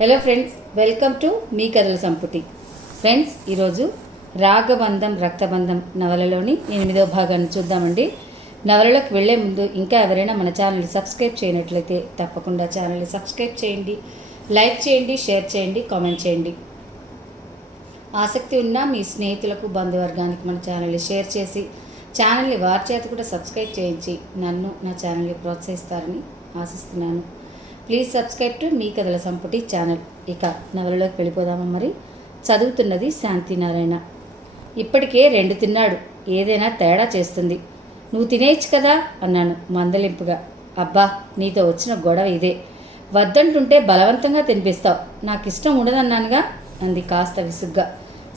Hello friends, welcome to me కథల సంపుటి. Friends, ఈరోజు రాగబంధం రక్తబంధం నవలలోని 8వ భాగాన్ని చూద్దామండి. నవలలోకి వెళ్లే ముందు ఇంకా ఎవరైనా మన ఛానల్ని సబ్స్క్రైబ్ చేయనట్లయితే తప్పకుండా ఛానల్ని సబ్స్క్రైబ్ చేయండి, లైక్ చేయండి, షేర్ చేయండి, కామెంట్ చేయండి. ఆసక్తి ఉన్న మీ స్నేహితులకు, బంధువర్గానికి మన ఛానల్ని షేర్ చేసి ఛానల్ని వారి చేత కూడా సబ్స్క్రైబ్ చేయించి నన్ను నా ఛానల్ని ప్రోత్సహిస్తారని ఆశిస్తున్నాను. ప్లీజ్ సబ్స్క్రైబ్ టు మీ కథల సంపుటి ఛానల్. ఇక నవలలోకి వెళ్ళిపోదామా. మరి చదువుతున్నది శాంతినారాయణ. ఇప్పటికే 2 తిన్నాడు, ఏదైనా తేడా చేస్తుంది. నువ్వు తినేయచ్చు కదా అన్నాను మందలింపుగా. అబ్బా, నీతో వచ్చిన గొడవ ఇదే. వద్దంటుంటే బలవంతంగా తినిపిస్తావు. నాకు ఇష్టం ఉండదన్నానుగా అంది కాస్త విసుగ్గా.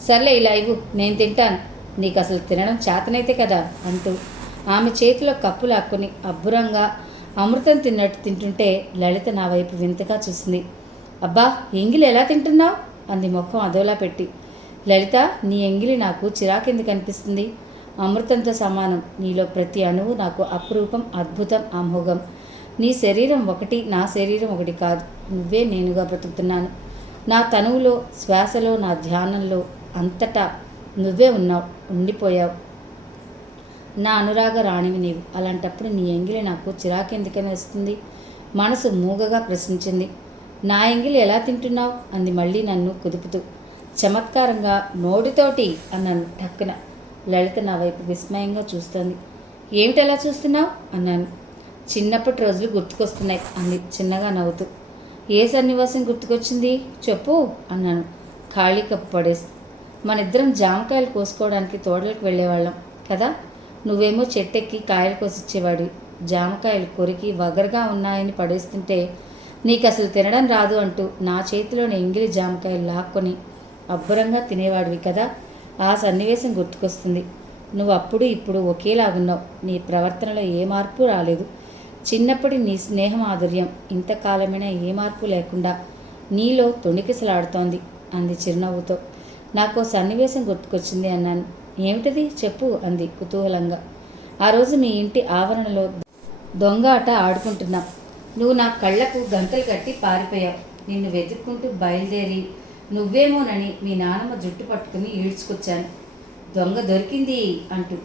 సర్లే, ఇలా ఇవ్వు, నేను తింటాను. నీకు అసలు తినడం చేతనైతే కదా అంటూ ఆమె చేతిలో కప్పు లాక్కుని అబ్బురంగా అమృతం తిన్నట్టు తింటుంటే లలిత నా వైపు వింతగా చూసింది. అబ్బా, ఎంగిలి ఎలా తింటున్నావు అంది ముఖం అదోలా పెట్టి. లలిత, నీ ఎంగిలి నాకు చిరాకెందుకు అనిపిస్తుంది? అమృతంతో సమానం. నీలో ప్రతి అణువు నాకు అపురూపం, అద్భుతం, అమోఘం. నీ శరీరం ఒకటి, నా శరీరం ఒకటి కాదు. నువ్వే నేనుగా బ్రతుకుతున్నాను. నా తనువులో, శ్వాసలో, నా ధ్యానంలో అంతటా నువ్వే ఉన్నావు, ఉండిపోయావు. నా అనురాగ రాణివి నీవు. అలాంటప్పుడు నీ ఎంగిలి నాకు చిరాకెందుకని వస్తుంది? మనసు మూగగా ప్రశ్నించింది. నా ఎంగిలి ఎలా తింటున్నావు అంది మళ్ళీ నన్ను కుదుపుతూ. చమత్కారంగా నోటితోటి అన్నాను టక్కున. లలిత నా వైపు విస్మయంగా చూస్తోంది. ఏమిటలా చూస్తున్నావు అన్నాను. చిన్నప్పటి రోజులు గుర్తుకొస్తున్నాయి అంది చిన్నగా నవ్వుతూ. ఏ సన్నివాసం గుర్తుకొచ్చింది చెప్పు అన్నాను ఖాళీ కప్పు పడేసి. మనిద్దరం జామకాయలు కోసుకోవడానికి తోటలకు వెళ్ళేవాళ్ళం కదా. నువ్వేమో చెట్టెక్కి కాయలు కోసిచ్చేవాడివి. జామకాయలు కొరికి వగరగా ఉన్నాయని పడేస్తుంటే నీకు అసలు తినడం రాదు అంటూ నా చేతిలోని ఎంగిలి జామకాయలు లాక్కొని అబ్బురంగా తినేవాడివి కదా. ఆ సన్నివేశం గుర్తుకొస్తుంది. నువ్వు అప్పుడు ఇప్పుడు ఒకేలాగున్నావు. నీ ప్రవర్తనలో ఏ మార్పు రాలేదు. చిన్నప్పటి నీ స్నేహ మాధుర్యం ఇంతకాలమైనా ఏ మార్పు లేకుండా నీలో తొణికిసలాడుతోంది అంది చిరునవ్వుతో. నాకు సన్నివేశం గుర్తుకొచ్చింది అన్నాను. ఏమిటది చెప్పు అంది కుతూహలంగా. ఆ రోజు మీ ఇంటి ఆవరణలో దొంగ ఆట ఆడుకుంటున్నాం. నువ్వు నా కళ్ళకు గంతలు కట్టి పారిపోయావు. నిన్ను వెతుక్కుంటూ బయలుదేరి నువ్వేమోనని మీ నానమ్మ జుట్టు పట్టుకుని ఈడ్చుకొచ్చాను. దొంగ దొరికింది అంటూ.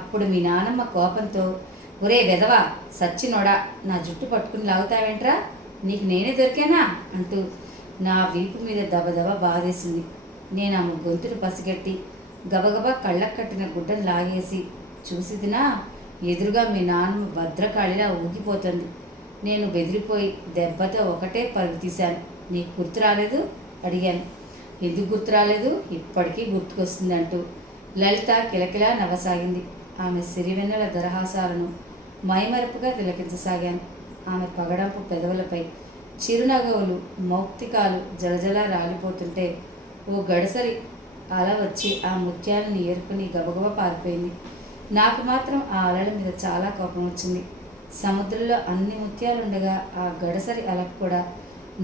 అప్పుడు మీ నానమ్మ కోపంతో, ఒరే వెధవా, సచ్చినోడా, నా జుట్టు పట్టుకుని లాగుతావేంట్రా, నీకు నేనే దొరికానా అంటూ నా వీపు మీద దబదబ బాధేసింది. నేను ఆమె గొంతును పసిగట్టి గబగబా కళ్ళకు కట్టిన గుడ్డను లాగేసి చూసిదినా, ఎదురుగా మీ నాన్నమ్మ భద్రకాళిలా ఊగిపోతుంది. నేను బెదిరిపోయి దెబ్బతో ఒకటే పరుగు తీశాను. నీకు గుర్తు రాలేదు అడిగాను. ఎందుకు గుర్తు రాలేదు, ఇప్పటికీ గుర్తుకొస్తుంది అంటూ లలిత కిలకిలా నవ్వసాగింది. ఆమె సిరివెన్నెల దరహాసాలను మైమరపుగా తిలకించసాగాను. ఆమె పగడంపు పెదవులపై చిరునగవులు, మౌక్తికాలు జలజలా రాలిపోతుంటే ఓ గడసరి అల వచ్చి ఆ ముత్యాలను ఏరుకుని గబగబా పారిపోయింది. నాకు మాత్రం ఆ అలల మీద చాలా కోపం వచ్చింది. సముద్రంలో అన్ని ముత్యాలుండగా ఆ గడసరి అలకు కూడా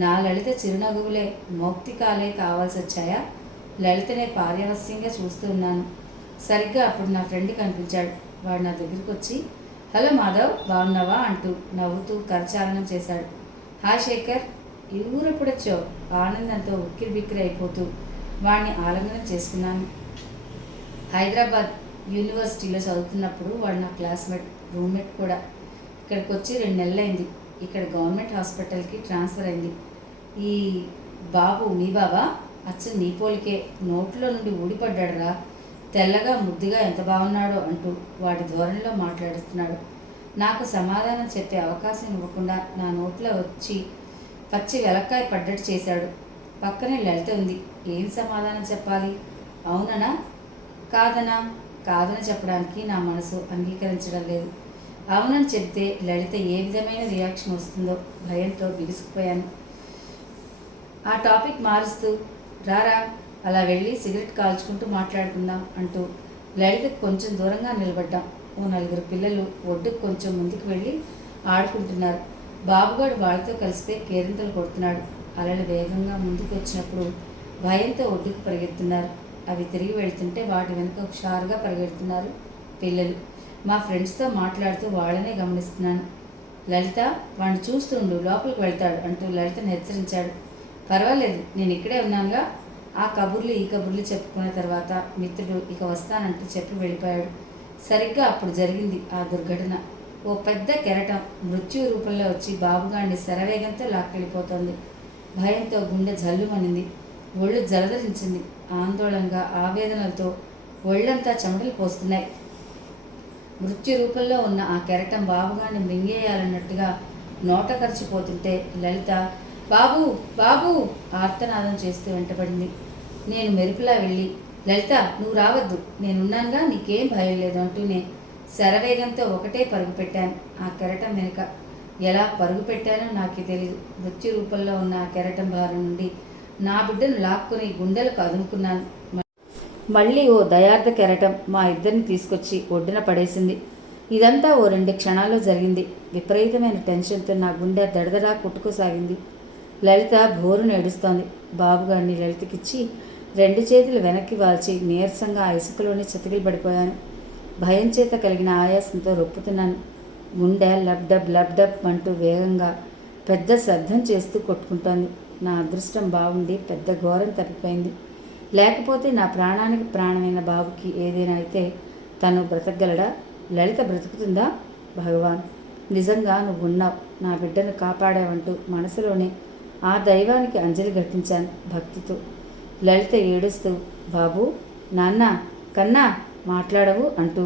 నా లలిత చిరునగువులే, మౌక్తికాలే కావాల్సి వచ్చాయా? లలితనే పార్యవస్యంగా చూస్తూ ఉన్నాను. సరిగ్గా అప్పుడు నా ఫ్రెండ్ కనిపించాడు. వాడు నా దగ్గరికి వచ్చి, హలో మాధవ్, బాగున్నావా అంటూ నవ్వుతూ కరచాలనం చేశాడు. హాయ్ శేఖర్, ఈ ఊరెప్పుడొచ్చావు? ఆనందంతో ఉక్కిరి బిక్కిరి అయిపోతూ వాడిని ఆలింగనం చేసుకున్నాను. హైదరాబాద్ యూనివర్సిటీలో చదువుతున్నప్పుడు వాడు నా క్లాస్మేట్, రూమ్మేట్ కూడా. ఇక్కడికి వచ్చి 2 నెలలైంది. ఇక్కడ గవర్నమెంట్ హాస్పిటల్కి ట్రాన్స్ఫర్ అయింది. ఈ బాబు మీ బాబా? అచ్చం నీ పోలికే, నోట్లో నుండి ఊడిపడ్డాడురా. తెల్లగా ముద్దుగా ఎంత బాగున్నాడో అంటూ వాడి ధోరణిలో మాట్లాడుతున్నాడు. నాకు సమాధానం చెప్పే అవకాశం ఇవ్వకుండా నా నోట్లో వచ్చి పచ్చి వెలక్కాయ పడ్డట్టు చేశాడు. పక్కనే లలిత ఉంది. ఏం సమాధానం చెప్పాలి? అవుననా కాదనా? కాదని చెప్పడానికి నా మనసు అంగీకరించడం లేదు. అవునని చెప్తే లలిత ఏ విధమైన రియాక్షన్ వస్తుందో భయంతో బిగుసుకుపోయాను. ఆ టాపిక్ మారుస్తూ, రారా అలా వెళ్ళి సిగరెట్ కాల్చుకుంటూ మాట్లాడుకుందాం అంటూ లలితకు కొంచెం దూరంగా నిలబడ్డాం. ఓ 4 పిల్లలు ఒడ్డుకు కొంచెం ముందుకు వెళ్ళి ఆడుకుంటున్నారు. బాబుగాడు వాళ్ళతో కలిసిపోయి కేరింతలు కొడుతున్నాడు. అలలు వేగంగా ముందుకు వచ్చినప్పుడు భయంతో ఒడ్డుకు పరిగెడుతున్నారు. అవి తిరిగి వెళ్తుంటే వాటి వెనుక హుషారుగా పరిగెడుతున్నారు పిల్లలు. మా ఫ్రెండ్స్తో మాట్లాడుతూ వాళ్ళనే గమనిస్తున్నాను. లలిత, వాడిని చూస్తుండు, లోపలికి వెళ్తాడు అంటూ లలితను హెచ్చరించాడు. పర్వాలేదు, నేను ఇక్కడే ఉన్నానుగా. ఆ కబుర్లు ఈ కబుర్లు చెప్పుకున్న తర్వాత మిత్రుడు ఇక వస్తానంటూ చెప్పి వెళ్ళిపోయాడు. సరిగ్గా అప్పుడు జరిగింది ఆ దుర్ఘటన. ఓ పెద్ద కెరటం మృత్యు రూపంలో వచ్చి బాబుగాడిని శరవేగంతో లాక్కెళ్ళిపోతోంది. భయంతో గుండె జల్లుమనింది, ఒళ్ళు జలధరించింది. ఆందోళనగా ఆవేదనలతో ఒళ్ళంతా చెమటలు పోస్తున్నాయి. మృత్యు రూపంలో ఉన్న ఆ కెరటం బాబుగాడిని మృంగేయాలన్నట్టుగా నోట ఖర్చిపోతుంటే లలిత బాబు బాబు ఆర్తనాదం చేస్తూ వెంటబడింది. నేను మెరుపులా వెళ్ళి, లలిత నువ్వు రావద్దు, నేనున్నానుగా, నీకేం భయం లేదు అంటూనే శరవేగంతో ఒకటే పరుగు పెట్టాను ఆ కెరటం వెనుక. ఎలా పరుగు పెట్టానో నాకే తెలీదు. మృత్యు రూపంలో ఉన్న ఆ కెరటం బారి నుండి నా బిడ్డను లాక్కుని గుండెలకు అదుముకున్నాను. మళ్ళీ ఓ దయార్థ కెరటం మా ఇద్దరిని తీసుకొచ్చి ఒడ్డున పడేసింది. ఇదంతా ఓ 2 క్షణాల్లో జరిగింది. విపరీతమైన టెన్షన్తో నా గుండె దడదడా కొట్టుకోసాగింది. లలిత భోరును ఏడుస్తోంది. బాబుగాడిని లలితకిచ్చి 2 చేతులు వెనక్కి వాల్చి నీరసంగా ఆ ఇసుకలోనే చతికిలు పడిపోయాను. భయం చేత కలిగిన ఆయాసంతో రొప్పుతున్నాను. గుండె లబ్డబ్ అంటూ వేగంగా పెద్ద శబ్దం చేస్తూ కొట్టుకుంటోంది. నా అదృష్టం బాగుండి పెద్ద ఘోరం తప్పిపోయింది. లేకపోతే నా ప్రాణానికి ప్రాణమైన బాబుకి ఏదైనా అయితే తను బ్రతకగలడా? లలిత బ్రతుకుతుందా? భగవాన్, నిజంగా నువ్వు ఉన్నావు, నా బిడ్డను కాపాడావంటూ మనసులోనే ఆ దైవానికి అంజలి ఘటించాను భక్తితో. లలిత ఏడుస్తూ, బాబు, నాన్న, కన్నా, మాట్లాడవు అంటూ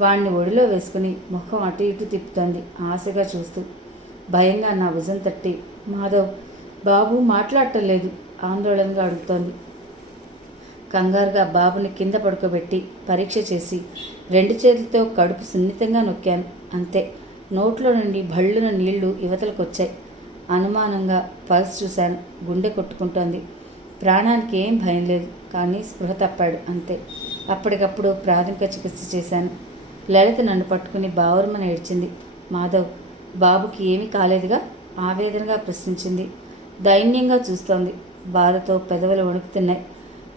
వాణ్ణి ఒడిలో వేసుకుని ముఖం అటు ఇటు తిప్పుతోంది ఆశగా చూస్తూ. భయంగా నా భుజం తట్టి, మాధవ్, బాబు మాట్లాడటం లేదు ఆందోళనగా అడుగుతోంది. కంగారుగా బాబుని కింద పడుకోబెట్టి పరీక్ష చేసి 2 చేతులతో కడుపు సున్నితంగా నొక్కాను. అంతే, నోట్లో నుండి భళ్ళున నీళ్లు యువతలకొచ్చాయి. అనుమానంగా పల్స్ చూశాను. గుండె కొట్టుకుంటోంది. ప్రాణానికి ఏం భయం లేదు, కానీ స్పృహ తప్పాడు అంతే. అప్పటికప్పుడు ప్రాథమిక చికిత్స చేశాను. లలిత నన్ను పట్టుకుని బావురమని ఏడ్చింది. మాధవ్, బాబుకి ఏమీ కాలేదుగా? ఆవేదనగా ప్రశ్నించింది. దైన్యంగా చూస్తోంది. బాధతో పెదవులు వణుకుతున్నాయి.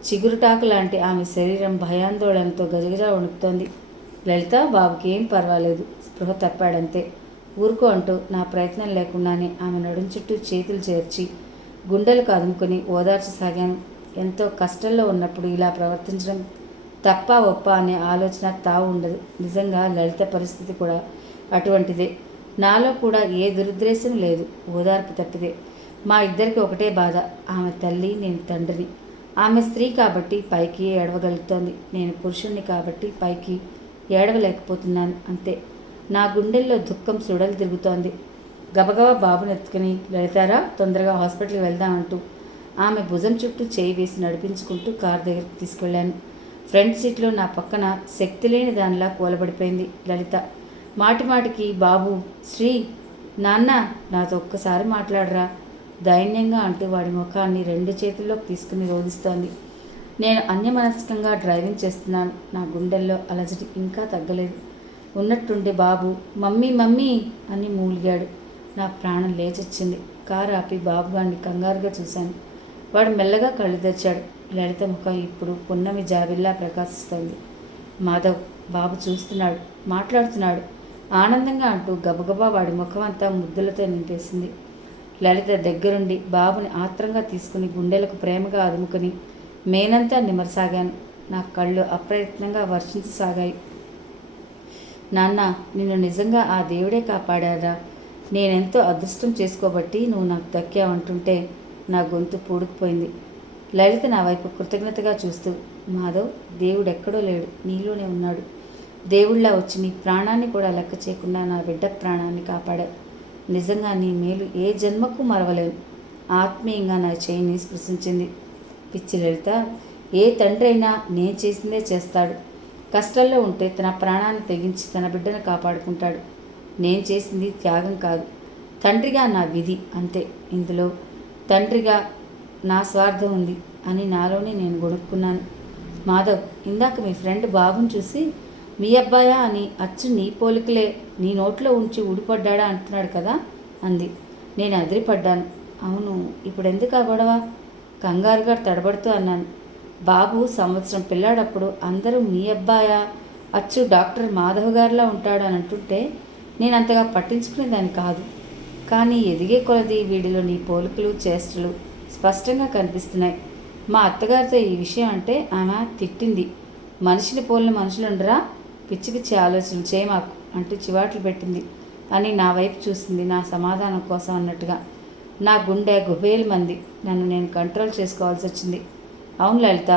చిగురుటాకు లాంటి ఆమె శరీరం భయాందోళనతో గజగజ వణుకుతోంది. లలిత, బాబుకి ఏం పర్వాలేదు, స్పృహ తప్పాడంతే, ఊరుకో అంటూ నా ప్రయత్నం లేకుండానే ఆమె నడుం చుట్టూ చేతులు చేర్చి గుండెలకు అదుముకొని ఓదార్చసాగాను. ఎంతో కష్టంలో ఉన్నప్పుడు ఇలా ప్రవర్తించడం తప్ప ఒప్ప అనే ఆలోచన తావు ఉండదు. నిజంగా లలిత పరిస్థితి కూడా అటువంటిదే. నాలో కూడా ఏ దురుద్దేశం లేదు, ఓదార్పు తప్పిదే. మా ఇద్దరికి ఒకటే బాధ. ఆమె తల్లి, నేను తండ్రిని. ఆమె స్త్రీ కాబట్టి పైకి ఏడవగలుగుతోంది, నేను పురుషుణ్ణి కాబట్టి పైకి ఏడవలేకపోతున్నాను అంతే. నా గుండెల్లో దుఃఖం సుడలు తిరుగుతోంది. గబగబా బాబుని ఎత్తుకుని, లలితారా, తొందరగా హాస్పిటల్కి వెళ్దామంటూ ఆమె భుజం చుట్టూ చేయి వేసి నడిపించుకుంటూ కారు దగ్గరికి తీసుకెళ్లాను. ఫ్రంట్ సీట్లో నా పక్కన శక్తి లేని దానిలా కూలబడిపోయింది లలిత. మాటిమాటికి బాబు, శ్రీ, నాన్న, నాతో ఒక్కసారి మాట్లాడరా దైన్యంగా అంటూ వాడి ముఖాన్ని 2 చేతుల్లోకి తీసుకుని రోధిస్తోంది. నేను అన్యమనస్కంగా డ్రైవింగ్ చేస్తున్నాను. నా గుండెల్లో అలజడి ఇంకా తగ్గలేదు. ఉన్నట్టుండి బాబు, మమ్మీ మమ్మీ అని మూలిగాడు. నా ప్రాణం లేచొచ్చింది. కారు ఆపి బాబుగాడిని కంగారుగా చూశాను. వాడు మెల్లగా కళ్ళు తెచ్చాడు. లలిత ముఖం ఇప్పుడు పున్నమి జాబిల్లా ప్రకాశిస్తోంది. మాధవ్, బాబు చూస్తున్నాడు, మాట్లాడుతున్నాడు ఆనందంగా అంటూ గబగబా వాడి ముఖం అంతా ముద్దులతో నింపేసింది. లలిత దగ్గరుండి బాబుని ఆత్రంగా తీసుకుని గుండెలకు ప్రేమగా అదుముకొని మేనంతా నిమరసాగాను. నా కళ్ళు అప్రయత్నంగా వర్షించసాగాయి. నాన్న, నిన్ను నిజంగా ఆ దేవుడే కాపాడారా? నేనెంతో అదృష్టం చేసుకోబట్టి నువ్వు నాకు దక్కావంటుంటే నా గొంతు పూడుకుపోయింది. లలిత నా వైపు కృతజ్ఞతగా చూస్తూ, మాధవ్, దేవుడెక్కడో లేడు, నీలోనే ఉన్నాడు. దేవుళ్ళ వచ్చి నీ ప్రాణాన్ని కూడా లెక్క చేయకుండా నా బిడ్డ ప్రాణాన్ని కాపాడా. నిజంగా నీ మేలు ఏ జన్మకు మరవలేను. ఆత్మీయంగా నా చేయిని స్పృశించింది. పిచ్చి లలిత, ఏ తండ్రి అయినా నేను చేసిందే చేస్తాడు. కష్టాల్లో ఉంటే తన ప్రాణాన్ని తెగించి తన బిడ్డను కాపాడుకుంటాడు. నేను చేసింది త్యాగం కాదు, తండ్రిగా నా విధి అంతే. ఇందులో తండ్రిగా నా స్వార్థం ఉంది అని నాలోనే నేను గొడుక్కున్నాను. మాధవ్, ఇందాక మీ ఫ్రెండ్ బాబుని చూసి మీ అబ్బాయా అని అచ్చు నీ పోలికలే నీ నోట్లో ఉంచి ఊడిపడ్డా అంటున్నాడు కదా అంది. నేను అదిరిపడ్డాను. అవును, ఇప్పుడు ఎందుకు ఆ గొడవ? కంగారుగా తడబడుతూ అన్నాను. బాబు సంవత్సరం పిల్లాడప్పుడు అందరూ మీ అబ్బాయా, అచ్చు డాక్టర్ మాధవ్ గారిలా ఉంటాడు అని అంటుంటే నేను అంతగా పట్టించుకునేదాన్ని కాదు. కానీ ఎదిగే కొలది వీడిలో నీ పోలికలు చేష్టలు స్పష్టంగా కనిపిస్తున్నాయి. మా అత్తగారితో ఈ విషయం అంటే ఆమె తిట్టింది. మనిషిని పోలిన మనుషులుండరా, పిచ్చి పిచ్చి ఆలోచనలు చేయమాకు అంటూ చివాట్లు పెట్టింది అని నా వైపు చూసింది, నా సమాధానం కోసం అన్నట్టుగా. నా గుండె గుబేలు మంది. నన్ను నేను కంట్రోల్ చేసుకోవాల్సి వచ్చింది. అవును లలిత,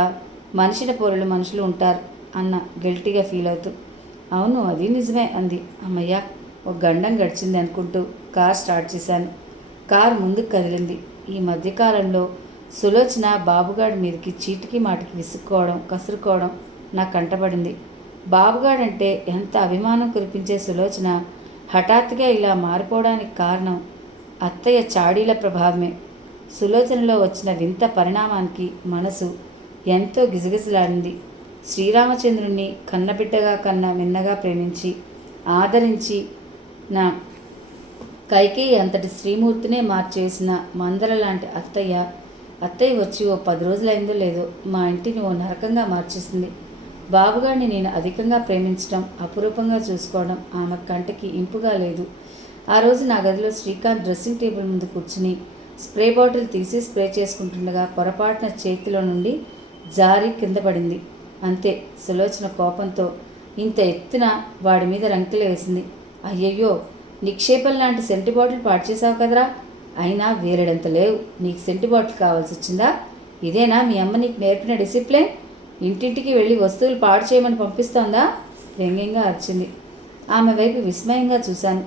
మనిషిని పోలిన మనుషులు ఉంటారు అన్న గిల్టీగా ఫీల్ అవుతూ. అవును, అది నిజమే అంది. అమ్మయ్య, ఒక గండం గడిచింది అనుకుంటూ కార్ స్టార్ట్ చేశాను. కారు ముందుకు కదిలింది. ఈ మధ్యకాలంలో సులోచన బాబుగాడి మీదకి చీటికి మాటికి విసుక్కోవడం, కసురుకోవడం నాకు కంటపడింది. బాబుగాడంటే ఎంత అభిమానం కురిపించే సులోచన హఠాత్తుగా ఇలా మారిపోవడానికి కారణం అత్తయ్య చాడీల ప్రభావమే. సులోచనలో వచ్చిన వింత పరిణామానికి మనసు ఎంతో గిజగిజలాడింది. శ్రీరామచంద్రుణ్ణి కన్నబిడ్డగా కన్నా మిన్నగా ప్రేమించి ఆదరించి నా కైకేయి అంతటి శ్రీమూర్తినే మార్చేసిన మందర లాంటి అత్తయ్య వచ్చి ఓ 10 రోజులైందో లేదో మా ఇంటిని ఓ నరకంగా మార్చేసింది. బాబుగారిని నేను అధికంగా ప్రేమించడం, అపురూపంగా చూసుకోవడం ఆమె కంటికి ఇంపుగా లేదు. ఆ రోజు నా గదిలో శ్రీకాంత్ డ్రెస్సింగ్ టేబుల్ ముందు కూర్చుని స్ప్రే బాటిల్ తీసి స్ప్రే చేసుకుంటుండగా పొరపాటున చేతిలో నుండి జారి కింద పడింది. అంతే, సులోచన కోపంతో ఇంత ఎత్తున వాడి మీద రంకెలు వేసింది. అయ్యయ్యో, నిక్షేపం లాంటి సెంటు బాటిల్ పాడు చేసావు కదరా, అయినా వేరేడంత లేవు, నీకు సెంటు బాటిల్ కావాల్సి వచ్చిందా? ఇదేనా మీ అమ్మ నీకు నేర్పిన డిసిప్లిన్? ఇంటింటికి వెళ్ళి వస్తువులు పాడు చేయమని పంపిస్తోందా? వ్యంగ్యంగా అరిచింది. ఆమె వైపు విస్మయంగా చూశాను.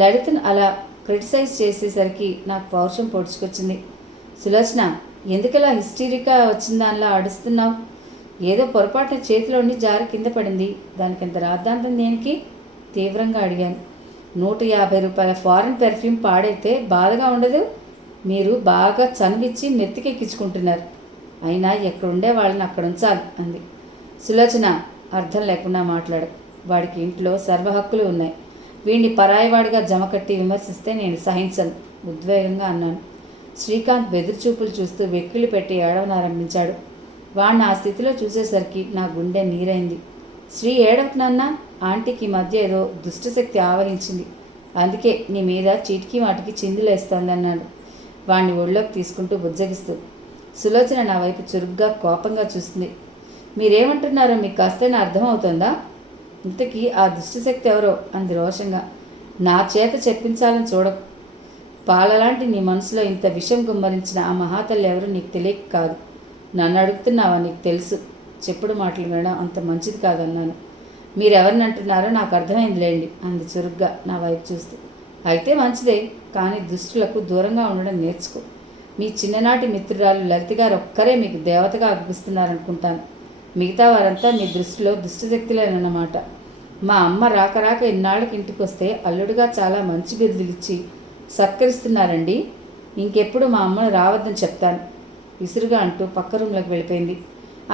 లలితను అలా క్రిటిసైజ్ చేసేసరికి నాకు పౌరుషం పొడుచుకొచ్చింది. సులోచన, ఎందుకలా హిస్టీరికా వచ్చిందానిలా ఆడుస్తున్నావు? ఏదో పొరపాటున చేతిలోండి జారి కింద పడింది, దానికి ఎంత రాద్ధాంతం దేనికి? తీవ్రంగా అడిగాను. 150 రూపాయల ఫారెన్ పెర్ఫ్యూమ్ పాడైతే బాధగా ఉండదు? మీరు బాగా చనువిచ్చి నెత్తికెక్కించుకుంటున్నారు. అయినా ఎక్కడుండే వాళ్ళని అక్కడ ఉంచాలి అంది. సులోచన, అర్థం లేకుండా మాట్లాడు. వాడికి ఇంట్లో సర్వ హక్కులు ఉన్నాయి. వీడిని పరాయివాడిగా జమకట్టి విమర్శిస్తే నేను సహించను ఉద్వేగంగా అన్నాను. శ్రీకాంత్ బెదురుచూపులు చూస్తూ వెక్కిళ్ళు పెట్టి ఏడవనారంభించాడు. వాడిని ఆ స్థితిలో చూసేసరికి నా గుండె నీరైంది. శ్రీ, ఏడవకు నాన్న, ఆంటీకి మధ్య ఏదో దుష్టశక్తి ఆవహించింది, అందుకే నీ మీద చీటికి వాటికి చిందులేస్తోందన్నాడు వాణ్ణి ఒళ్ళోకి తీసుకుంటూ బుజ్జగిస్తూ. సులోచన నా వైపు చురుగ్గా కోపంగా చూస్తుంది. మీరేమంటున్నారో మీకు కాస్తైనా అర్థమవుతుందా? ఇంతకీ ఆ దుష్టశక్తి ఎవరో అంది రోషంగా. నా చేత చెప్పించాలని చూడకు. పాలలాంటి నీ మనసులో ఇంత విషం గుమ్మరించిన ఆ మహాతల్లి ఎవరో నీకు తెలియక కాదు. నన్ను అడుగుతున్నావా? నీకు తెలుసు. చెప్పుడు మాటలు వినడం అంత మంచిది కాదన్నాను. మీరెవరిని అంటున్నారో నాకు అర్థమైందిలేండి అంది చురుగ్గా నా వైపు చూస్తూ. అయితే మంచిదే, కానీ దుష్టులకు దూరంగా ఉండడం నేర్చుకో. మీ చిన్ననాటి మిత్రురాలు లలిత గారు ఒక్కరే మీకు దేవతగా అనిపిస్తున్నారనుకుంటాను. మిగతా వారంతా మీ దృష్టిలో దుష్టశక్తులేనన్నమాట. మా అమ్మ రాక ఇన్నాళ్ళకి ఇంటికి వస్తే అల్లుడుగా చాలా మంచి బిరుదులిచ్చి సత్కరిస్తున్నారండి. ఇంకెప్పుడు మా అమ్మను రావద్దని చెప్తాను విసురుగా అంటూ పక్క రూమ్లోకి వెళ్ళిపోయింది.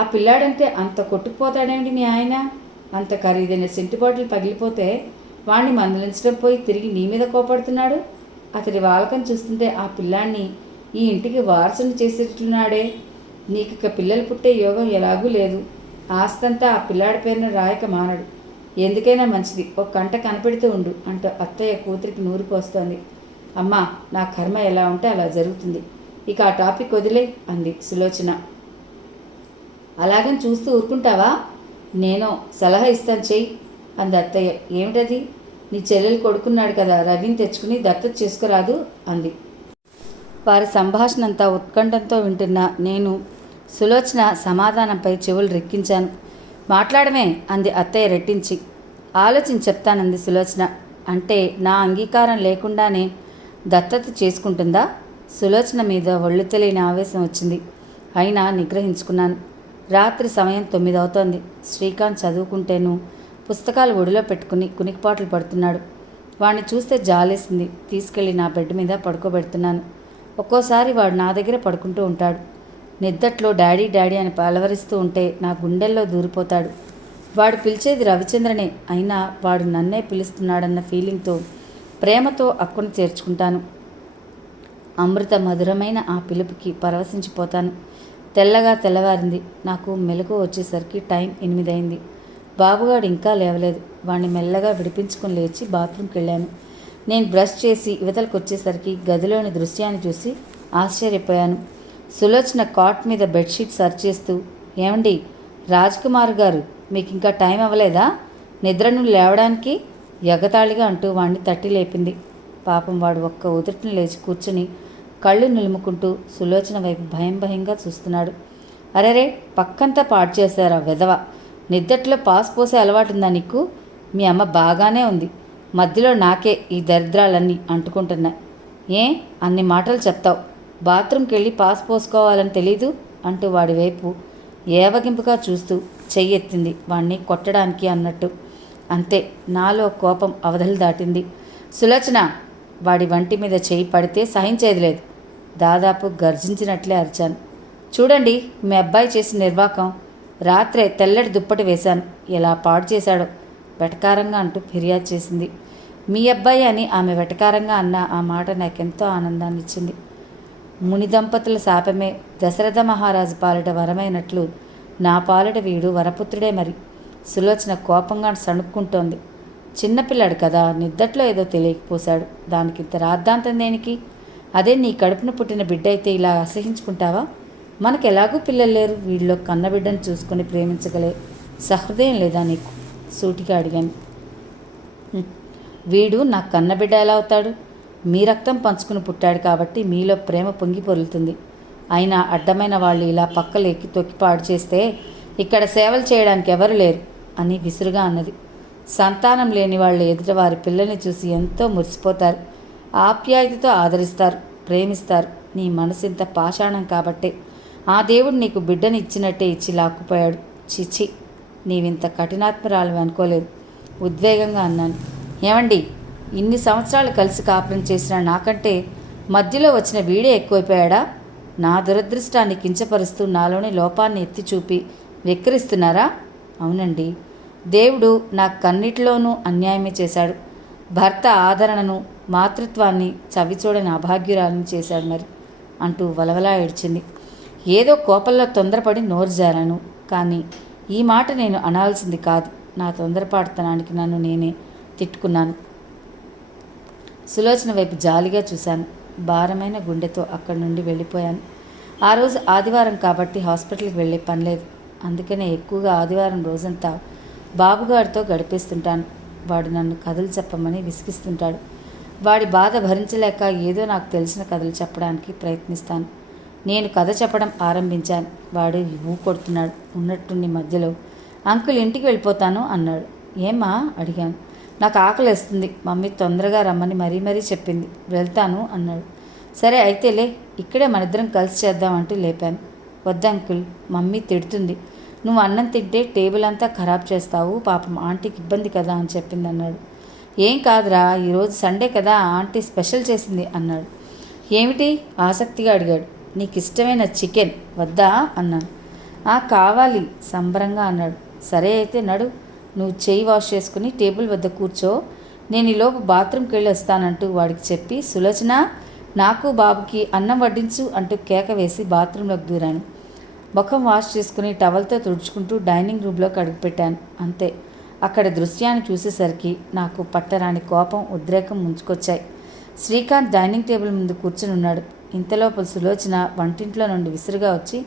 ఆ పిల్లాడంటే అంత కొట్టుకుపోతాడేమిటి మీ ఆయన? అంత ఖరీదైన సెంటు బాటిల్ పగిలిపోతే వాణ్ణి మందలించడం పోయి తిరిగి నీ మీద కోపడుతున్నాడు. అతడి వాలకం చూస్తుంటే ఆ పిల్లాన్ని ఈ ఇంటికి వారసుని చేసేట్లున్నాడే. నీకు ఇక పిల్లలు పుట్టే యోగం ఎలాగూ లేదు. ఆస్తంతా ఆ పిల్లాడి పేరున రాయక మానడు. ఎందుకైనా మంచిది ఒక కంట కనపెడుతూ ఉండు అంటూ అత్తయ్య కూతురికి నూరు పోస్తోంది. అమ్మా, నా కర్మ ఎలా ఉంటే అలా జరుగుతుంది. ఇక ఆ టాపిక్ వదిలే అంది సులోచన. అలాగని చూస్తూ ఊరుకుంటావా? నేను సలహా ఇస్తాను, చెయ్యి అంది అత్తయ్య. ఏమిటది? నీ చెల్లెలు కొడుకున్నాడు కదా, రవిని తెచ్చుకుని దత్తత చేసుకురాదు అంది. వారి సంభాషణ అంతా ఉత్కంఠంతో వింటున్న నేను సులోచన సమాధానంపై చెవులు రెక్కించాను. మాట్లాడమే అంది అత్తయ్య రెట్టించి. ఆలోచించి చెప్తానంది సులోచన. అంటే నా అంగీకారం లేకుండానే దత్తత చేసుకుంటుందా? సులోచన మీద ఒళ్ళు తెలియని ఆవేశం వచ్చింది. అయినా నిగ్రహించుకున్నాను. రాత్రి సమయం 9 అవుతోంది. శ్రీకాంత్ చదువుకుంటేను పుస్తకాలు ఒడిలో పెట్టుకుని కునికిపాట్లు పడుతున్నాడు. వాడిని చూస్తే జాలేసింది. తీసుకెళ్ళి నా బెడ్ మీద పడుకోబెడుతున్నాను. ఒక్కోసారి వాడు నా దగ్గర పడుకుంటూ ఉంటాడు. నిద్దట్లో డాడీ డాడీ అని పలవరిస్తూ ఉంటే నా గుండెల్లో దూరిపోతాడు. వాడు పిలిచేది రవిచంద్రనే, అయినా వాడు నన్నే పిలుస్తున్నాడన్న ఫీలింగ్తో ప్రేమతో అక్కును చేర్చుకుంటాను. అమృత మధురమైన ఆ పిలుపుకి పరవశించిపోతాను. తెల్లగా తెల్లవారింది. నాకు మెలకువ వచ్చేసరికి టైం 8 అయింది. బాబుగాడు ఇంకా లేవలేదు. వాడిని మెల్లగా విడిపించుకుని లేచి బాత్రూమ్కి వెళ్ళాను. నేను బ్రష్ చేసి యువతలకు వచ్చేసరికి గదిలోని దృశ్యాన్ని చూసి ఆశ్చర్యపోయాను. సులోచన కాట్ మీద బెడ్షీట్ సర్చ్ చేస్తూ, ఏమండి రాజ్కుమార్ గారు, మీకు ఇంకా టైం అవ్వలేదా నిద్ర నుండి లేవడానికి? ఎగతాళిగా అంటూ వాణ్ణి తట్టి లేపింది. పాపం వాడు ఒక్క ఉదుటిని లేచి కూర్చుని కళ్ళు నిలుముకుంటూ సులోచన వైపు భయంగా చూస్తున్నాడు. అరెరే, పక్కంతా పాడు చేశారా వెధవ. నిద్దట్లో పాస్ పోసే అలవాటుందా నీకు? మీ అమ్మ బాగానే ఉంది, మధ్యలో నాకే ఈ దరిద్రాలన్నీ అంటుకుంటున్నాయి. ఏ అన్ని మాటలు చెప్తావు? బాత్రూమ్కి వెళ్ళి పాస్ పోసుకోవాలని తెలీదు అంటూ వాడి వైపు ఏవగింపుగా చూస్తూ చెయ్యెత్తింది, వాణ్ణి కొట్టడానికి అన్నట్టు. అంతే, నాలో కోపం అవధులు దాటింది. సులోచన, వాడి వంటి మీద చెయ్యి పడితే సహించేది లేదు. దాదాపు గర్జించినట్లే అరిచాను. చూడండి మీ అబ్బాయి చేసిన నిర్వాకం. రాత్రే తెల్లటి దుప్పటి వేశాను, ఎలా పాడు చేశాడో వెటకారంగా అంటూ ఫిర్యాదు చేసింది. మీ అబ్బాయి అని ఆమె వెటకారంగా అన్న ఆ మాట నాకెంతో ఆనందాన్ని ఇచ్చింది. ముని దంపతుల శాపమే దశరథ మహారాజు పాలిట వరమైనట్లు నా పాలిట వీడు వరపుత్రుడే మరి. సులోచన కోపంగా సణుక్కుంటోంది. చిన్నపిల్లాడు కదా, నిద్దట్లో ఏదో తెలియకపోశాడు, దానికింత రాద్ధాంతం దేనికి? అదే నీ కడుపున పుట్టిన బిడ్డ అయితే ఇలా అసహించుకుంటావా? మనకెలాగూ పిల్లలు లేరు, వీడిలో కన్నబిడ్డను చూసుకొని ప్రేమించగలే సహృదయం లేదా నీకు? సూటిగా అడిగాను. వీడు నా కన్నబిడ్డ ఎలా అవుతాడు? మీ రక్తం పంచుకుని పుట్టాడు కాబట్టి మీలో ప్రేమ పొంగి పొరులుతుంది. అయినా అడ్డమైన వాళ్ళు ఇలా పక్కలేకి తొక్కి పాడు చేస్తే ఇక్కడ సేవలు చేయడానికి ఎవరు లేరు అని విసురుగా అన్నది. సంతానం లేని వాళ్ళు ఎదుట వారి పిల్లల్ని చూసి ఎంతో మురిసిపోతారు, ఆప్యాయతతో ఆదరిస్తారు, ప్రేమిస్తారు. నీ మనసు ఇంత పాషాణం కాబట్టే ఆ దేవుడు నీకు బిడ్డని ఇచ్చినట్టే ఇచ్చి లాక్కుపోయాడు. చిచి, నీవింత కఠినాత్మరాలు అనుకోలేదు. ఉద్వేగంగా అన్నాను. ఏమండి, ఇన్ని సంవత్సరాలు కలిసి కాపురం చేసిన నాకంటే మధ్యలో వచ్చిన వీడే ఎక్కువైపోయాడా? నా దురదృష్టాన్ని కించపరుస్తూ నాలోని లోపాన్ని ఎత్తి చూపి వెక్కిరిస్తున్నారా? అవునండి, దేవుడు నా కన్నిటిలోనూ అన్యాయమే చేశాడు. భర్త ఆదరణను, మాతృత్వాన్ని చవిచూడని అభాగ్యురాలని చేశాడు మరి అంటూ వలవలా ఏడ్చింది. ఏదో కోపంలో తొందరపడి నోరు జారాను, కానీ ఈ మాట నేను అనాల్సింది కాదు. నా తొందరపాటుతనానికి నన్ను నేనే తిట్టుకున్నాను. సులోచన వైపు జాలిగా చూశాను. భారమైన గుండెతో అక్కడి నుండి వెళ్ళిపోయాను. ఆ రోజు ఆదివారం కాబట్టి హాస్పిటల్కి వెళ్ళే పని లేదు. అందుకనే ఎక్కువగా ఆదివారం రోజంతా బాబుగారితో గడిపేస్తుంటాను. వాడు నన్ను కథలు చెప్పమని విసిగిస్తుంటాడు. వాడి బాధ భరించలేక ఏదో నాకు తెలిసిన కథలు చెప్పడానికి ప్రయత్నిస్తాను. నేను కథ చెప్పడం ఆరంభించాను. వాడు కొడుతున్నాడు. ఉన్నట్టుండి మధ్యలో అంకుల్ ఇంటికి వెళ్ళిపోతాను అన్నాడు. ఏమ్మా అడిగాను. నాకు ఆకలిస్తుంది, మమ్మీ తొందరగా రమ్మని మరీ చెప్పింది, వెళ్తాను అన్నాడు. సరే అయితేలే, ఇక్కడే మనిద్దరం కలిసి చేద్దామంటూ లేపాను. వద్దంకుల్, మమ్మీ తిడుతుంది, నువ్వు అన్నం తింటే టేబుల్ అంతా ఖరాబ్ చేస్తావు, పాపం ఆంటీకి ఇబ్బంది కదా అని చెప్పింది అన్నాడు. ఏం కాదురా, ఈరోజు సండే కదా, ఆంటీ స్పెషల్ చేసింది అన్నాడు. ఏమిటి ఆసక్తిగా అడిగాడు. నీకు ఇష్టమైన చికెన్ వద్దా అన్నాను. కావాలి సంబరంగా అన్నాడు. సరే అయితే నడు, నువ్వు చేయి వాష్ చేసుకుని టేబుల్ వద్ద కూర్చో, నేను ఈలోపు బాత్రూమ్కి వెళ్ళి వస్తానంటూ వాడికి చెప్పి, సులోచన నాకు బాబుకి అన్నం వడ్డించు అంటూ కేక వేసి బాత్రూంలోకి దూరాను. ముఖం వాష్ చేసుకుని టవల్తో తుడుచుకుంటూ డైనింగ్ రూమ్లోకి అడుగుపెట్టాను. అంతే, అక్కడ దృశ్యాన్ని చూసేసరికి నాకు పట్టరాని కోపం, ఉద్రేకం ముంచుకొచ్చాయి. శ్రీకాంత్ డైనింగ్ టేబుల్ ముందు కూర్చుని ఉన్నాడు. ఇంతలోపు సులోచన వంటింట్లో నుండి విసురుగా వచ్చి,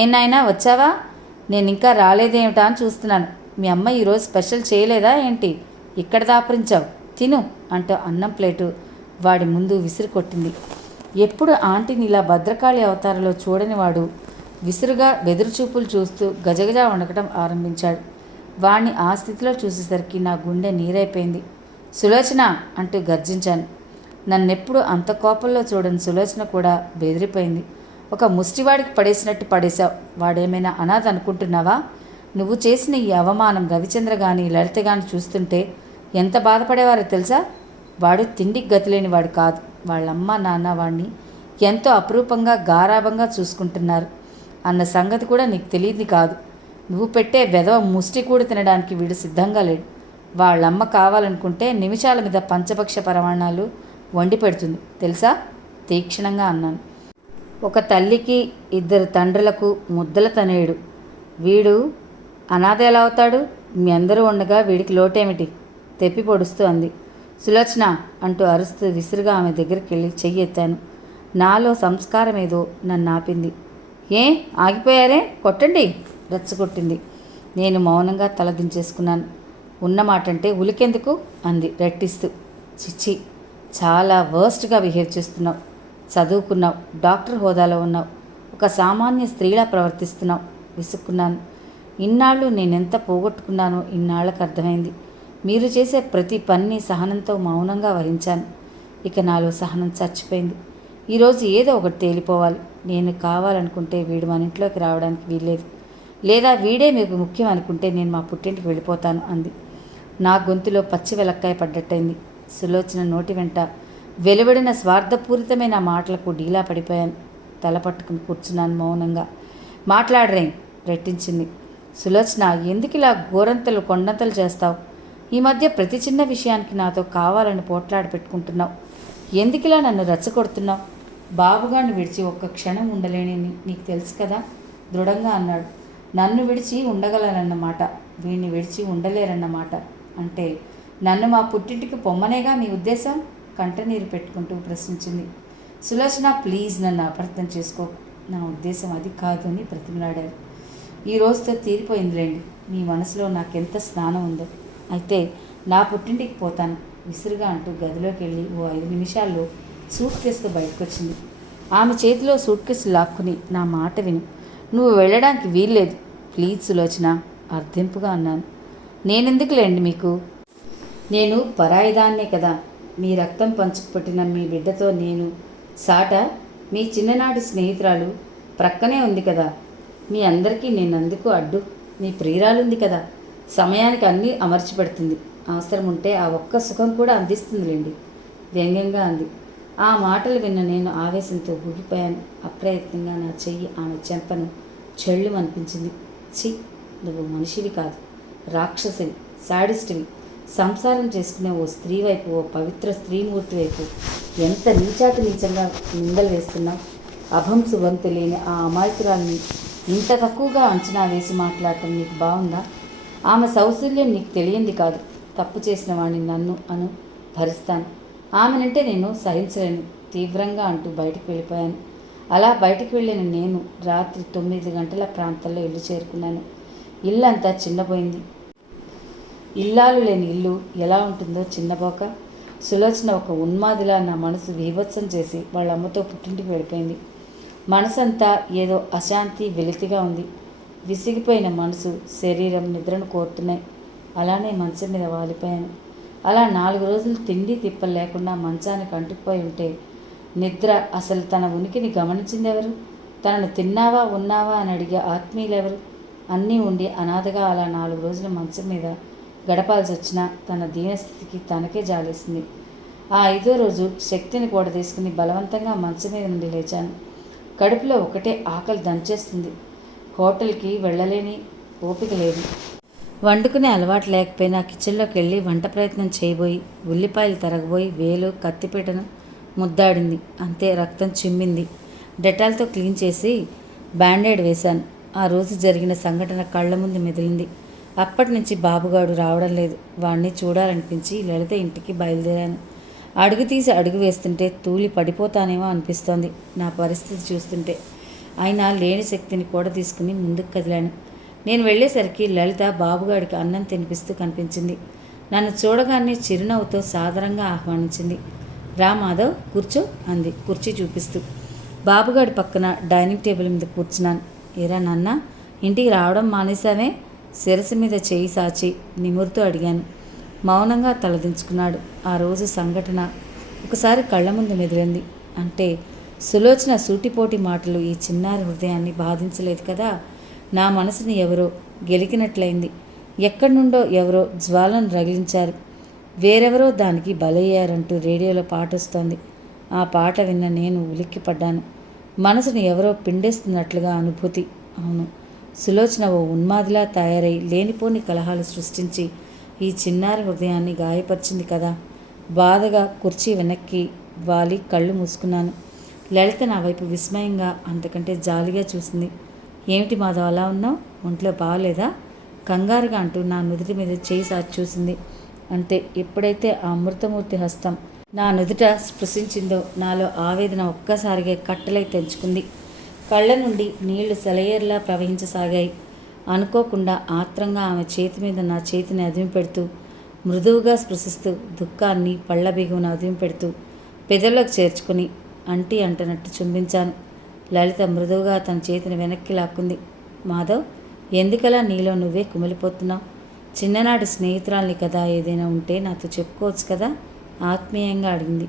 ఏనాయనా వచ్చావా? నేను ఇంకా రాలేదేమిటా అని చూస్తున్నాను. మీ అమ్మ ఈరోజు స్పెషల్ చేయలేదా ఏంటి? ఇక్కడ దాపరించావు, తిను అంటూ అన్నం ప్లేటు వాడి ముందు విసిరి కొట్టింది. ఎప్పుడు ఆంటీని ఇలా భద్రకాళి అవతారంలో చూడని వాడు విసురుగా వెదురుచూపులు చూస్తూ గజగజ వణకటం ఆరంభించాడు. వాణ్ణి ఆ స్థితిలో చూసేసరికి నా గుండె నీరైపోయింది. సులోచన అంటూ గర్జించాను. నన్నెప్పుడు అంత కోపంలో చూడని సులోచన కూడా బెదిరిపోయింది. ఒక ముష్టివాడికి పడేసినట్టు పడేశావు. వాడేమైనా అనాథ అనుకుంటున్నావా? నువ్వు చేసిన ఈ అవమానం రవిచంద్ర కానీ లలిత కానీ చూస్తుంటే ఎంత బాధపడేవారో తెలుసా? వాడు తిండికి గతిలేని వాడు కాదు. వాళ్ళమ్మ నాన్న వాడిని ఎంతో అపురూపంగా గారాభంగా చూసుకుంటున్నారు అన్న సంగతి కూడా నీకు తెలియదు కాదు. నువ్వు పెట్టే వెధవ ముష్టి కూడా తినడానికి వీడు సిద్ధంగా లేడు. వాళ్ళమ్మ కావాలనుకుంటే నిమిషాల మీద పంచపక్ష పరమాణాలు వండి పెడుతుంది తెలుసా? తీక్షణంగా అన్నాను. ఒక తల్లికి ఇద్దరు తండ్రులకు ముద్దల తనయుడు వీడు అనాథ ఎలా అవుతాడు? మీ అందరూ ఉండగా వీడికి లోటేమిటి? తెప్పి పొడుస్తూ అంది. సులోచన అంటూ అరుస్తూ విసురుగా ఆమె దగ్గరికి వెళ్ళి చెయ్యి ఎత్తాను. నాలో సంస్కారం ఏదో నన్ను ఆపింది. ఏ ఆగిపోయారే, కొట్టండి, రెచ్చగొట్టింది. నేను మౌనంగా తల దించేసుకున్నాను. ఉన్నమాట అంటే ఉలికెందుకు అంది రెట్టిస్తూ. చిచ్చి, చాలా వర్స్ట్గా బిహేవ్ చేస్తున్నావు. చదువుకున్నావు, డాక్టర్ హోదాలో ఉన్నావు, ఒక సామాన్య స్త్రీలా ప్రవర్తిస్తున్నావు. విసుక్కున్నాను. ఇన్నాళ్ళు నేనెంత పోగొట్టుకున్నానో ఇన్నాళ్ళకు అర్థమైంది. మీరు చేసే ప్రతి పని సహనంతో మౌనంగా వహించాను. ఇక నాలో సహనం చచ్చిపోయింది. ఈరోజు ఏదో ఒకటి తేలిపోవాలి. నేను కావాలనుకుంటే వీడు మన ఇంట్లోకి రావడానికి వీల్లేదు, లేదా వీడే మీకు ముఖ్యం అనుకుంటే నేను మా పుట్టింటికి వెళ్ళిపోతాను అంది. నా గొంతులో పచ్చి వెలక్కాయ పడ్డట్టయింది. సులోచన నోటి వెంట వెలువడిన స్వార్థపూరితమైన మాటలకు డీలా పడిపోయాను. తల పట్టుకుని కూర్చున్నాను మౌనంగా. మాట్లాడరేం, రెట్టించింది. సులోచన, ఎందుకు ఇలా గోరంతలు కొండంతలు చేస్తావు? ఈ మధ్య ప్రతి చిన్న విషయానికి నాతో కావాలని పోట్లాడి పెట్టుకుంటున్నావు. ఎందుకిలా నన్ను రెచ్చగొడుతున్నావు? బాబుగారిని విడిచి ఒక్క క్షణం ఉండలేనని నీకు తెలుసు కదా, దృఢంగా అన్నాడు. నన్ను విడిచి ఉండగలనన్నమాట, వీడిని విడిచి ఉండలేరన్నమాట. అంటే నన్ను మా పుట్టింటికి పొమ్మనేగా మీ ఉద్దేశం? కంటనీరు పెట్టుకుంటూ ప్రశ్నించింది. సులోచన, ప్లీజ్ నన్ను అపార్థం చేసుకో. నా ఉద్దేశం అది కాదు అని బ్రతిమలాడారు. ఈ రోజుతో తీరిపోయిందిలేండి. మీ మనసులో నాకెంత స్నానం ఉందో. అయితే నా పుట్టింటికి పోతాను విసురుగా అంటూ గదిలోకి వెళ్ళి ఓ 5 నిమిషాల్లో సూట్ కేసుతో బయటకు వచ్చింది. ఆమె చేతిలో సూట్ కేసు లాక్కుని, నా మాట విను, నువ్వు వెళ్ళడానికి వీల్లేదు. ప్లీజ్ సులోచన, అర్థింపుగా అన్నాను. నేనెందుకులేండి మీకు? నేను పరాయిదాన్నే కదా. మీ రక్తం పంచుకుపెట్టిన మీ బిడ్డతో నేను సాట? మీ చిన్ననాటి స్నేహితురాలు ప్రక్కనే ఉంది కదా. మీ అందరికీ నేనందుకు అడ్డు. మీ ప్రియురాలుంది కదా, సమయానికి అన్నీ అమర్చి పెడుతుంది. అవసరం ఉంటే ఆ ఒక్క సుఖం కూడా అందిస్తుందిలేండి, వ్యంగ్యంగా అంది. ఆ మాటలు విన్న నేను ఆవేశంతో ఊగిపోయాను. అప్రయత్నంగా నా చెయ్యి ఆమె చెంపను చెళ్ళు అనిపించింది. ఛీ, నువ్వు మనిషివి కాదు, రాక్షసివి, శాడిస్టువి. సంసారం చేసుకునే ఓ స్త్రీ వైపు, ఓ పవిత్ర స్త్రీమూర్తి వైపు ఎంత నీచాతి నీచంగా నిందలు వేస్తున్నావు. అభంశుభంతు లేని ఆ అమాయకురాల్ని ఇంత తక్కువగా అంచనా వేసి మాట్లాడటం నీకు బాగుందా? ఆమె సౌశల్యం నీకు తెలియంది కాదు. తప్పు చేసిన వాడిని నన్ను భరిస్తాను, ఆమెనంటే నేను సహించలేను తీవ్రంగా అంటూ బయటికి వెళ్ళిపోయాను. అలా బయటికి వెళ్ళిన నేను రాత్రి 9 గంటల ప్రాంతంలో ఇల్లు చేరుకున్నాను. ఇల్లంతా చిన్నపోయింది. ఇల్లాలు లేని ఇల్లు ఎలా ఉంటుందో చిన్నబోక. సులోచన ఒక ఉన్మాదిలా నా మనసు వీభత్సం చేసి వాళ్ళ అమ్మతో పుట్టింటికి వెళ్ళిపోయింది. మనసంతా ఏదో అశాంతి వెలితిగా ఉంది. విసిగిపోయిన మనసు, శరీరం నిద్రను కోరుతున్నాయి. అలానే మంచం మీద వాలిపోయాను. అలా 4 రోజులు తిండి తిప్పలు లేకుండా మంచానికి అంటుకుపోయి ఉంటే నిద్ర అసలు తన ఉనికిని గమనించిందెవరు? తనను తిన్నావా ఉన్నావా అని అడిగే ఆత్మీయులెవరు? అన్నీ ఉండి అనాథగా అలా 4 రోజులు మంచం మీద గడపాల్సి వచ్చినా తన దీనస్థితికి తనకే జాలేసింది. ఆ 5వ రోజు శక్తిని కూడా తీసుకుని బలవంతంగా మంచం మీద నుండి లేచాను. కడుపులో ఒకటే ఆకలి దంచేస్తుంది. హోటల్కి వెళ్ళలేని ఓపిక లేదు. వండుకునే అలవాటు లేకపోయినా కిచెన్లోకి వెళ్ళి వంట ప్రయత్నం చేయబోయి ఉల్లిపాయలు తరగబోయి వేలు కత్తిపీటను ముద్దాడింది. అంతే, రక్తం చిమ్మింది. డెటాల్తో క్లీన్ చేసి బ్యాండేడ్ వేశాను. ఆ రోజు జరిగిన సంఘటన కళ్ళ ముందు మెదిలింది. అప్పటి నుంచి బాబుగాడు రావడం లేదు. వాడిని చూడాలనిపించి లలిత ఇంటికి బయలుదేరాను. అడుగు తీసి అడుగు వేస్తుంటే తూలి పడిపోతానేమో అనిపిస్తోంది నా పరిస్థితి చూస్తుంటే. అయినా లేని శక్తిని కూడా తీసుకుని ముందుకు కదిలాను. నేను వెళ్ళేసరికి లలిత బాబుగాడికి అన్నం తినిపిస్తూ కనిపించింది. నన్ను చూడగానే చిరునవ్వుతో సాదరంగా ఆహ్వానించింది. రా మాధవ్, కూర్చో అంది కుర్చీ చూపిస్తూ. బాబుగాడి పక్కన డైనింగ్ టేబుల్ మీద కూర్చున్నాను. ఏరా నాన్న, ఇంటికి రావడం మానేశావే? శిరస్సు మీద చేయి సాచి నిమురుతూ అడిగాను. మౌనంగా తలదించుకున్నాడు. ఆ రోజు సంఘటన ఒకసారి కళ్ళ ముందు మెదిలింది. అంటే సులోచన సూటిపోటి మాటలు ఈ చిన్నారి హృదయాన్ని బాధించలేదు కదా. నా మనసుని ఎవరో గెలికినట్లయింది. ఎక్కడి నుండో ఎవరో జ్వాలను రగిలించారు. వేరెవరో దానికి బలయ్యారంటూ రేడియోలో పాట వస్తోంది. ఆ పాట విన్న నేను ఉలిక్కిపడ్డాను. మనసుని ఎవరో పిండేస్తున్నట్లుగా అనుభూతి. అవును, సులోచన ఓ ఉన్మాదిలా తయారై లేనిపోని కలహాలు సృష్టించి ఈ చిన్నారి హృదయాన్ని గాయపరిచింది కదా. బాధగా కుర్చీ వెనక్కి వాలి కళ్ళు మూసుకున్నాను. లలిత నా వైపు విస్మయంగా, అంతకంటే జాలిగా చూసింది. ఏమిటి మాధవ్ అలా ఉన్నావు? ఒంట్లో బాగలేదా? కంగారుగా అంటూ నా నుదుటి మీద చేయి సాచి చూసింది. అంతే, ఎప్పుడైతే ఆ అమృతమూర్తి హస్తం నా నుదుట స్పృశించిందో నాలో ఆవేదన ఒక్కసారిగా కట్టలై తెంచుకుంది. కళ్ళ నుండి నీళ్లు సెలయేర్లా ప్రవహించసాగాయి. అనుకోకుండా ఆత్రంగా ఆమె చేతి మీద నా చేతిని అదిమి పెడుతూ, మృదువుగా స్పృశిస్తూ, దుఃఖాన్ని పళ్ళ బిగువున అదిమి పెడుతూ పెదవులకు చేర్చుకుని అంటి అంటనట్టు చుంబించాను. లలిత మృదువుగా తన చేతిని వెనక్కి లాక్కుంది. మాధవ్, ఎందుకలా నీలో నువ్వే కుమిలిపోతున్నావు? చిన్ననాటి స్నేహితురాల్ని కదా, ఏదైనా ఉంటే నాతో చెప్పుకోవచ్చు కదా ఆత్మీయంగా అడిగింది.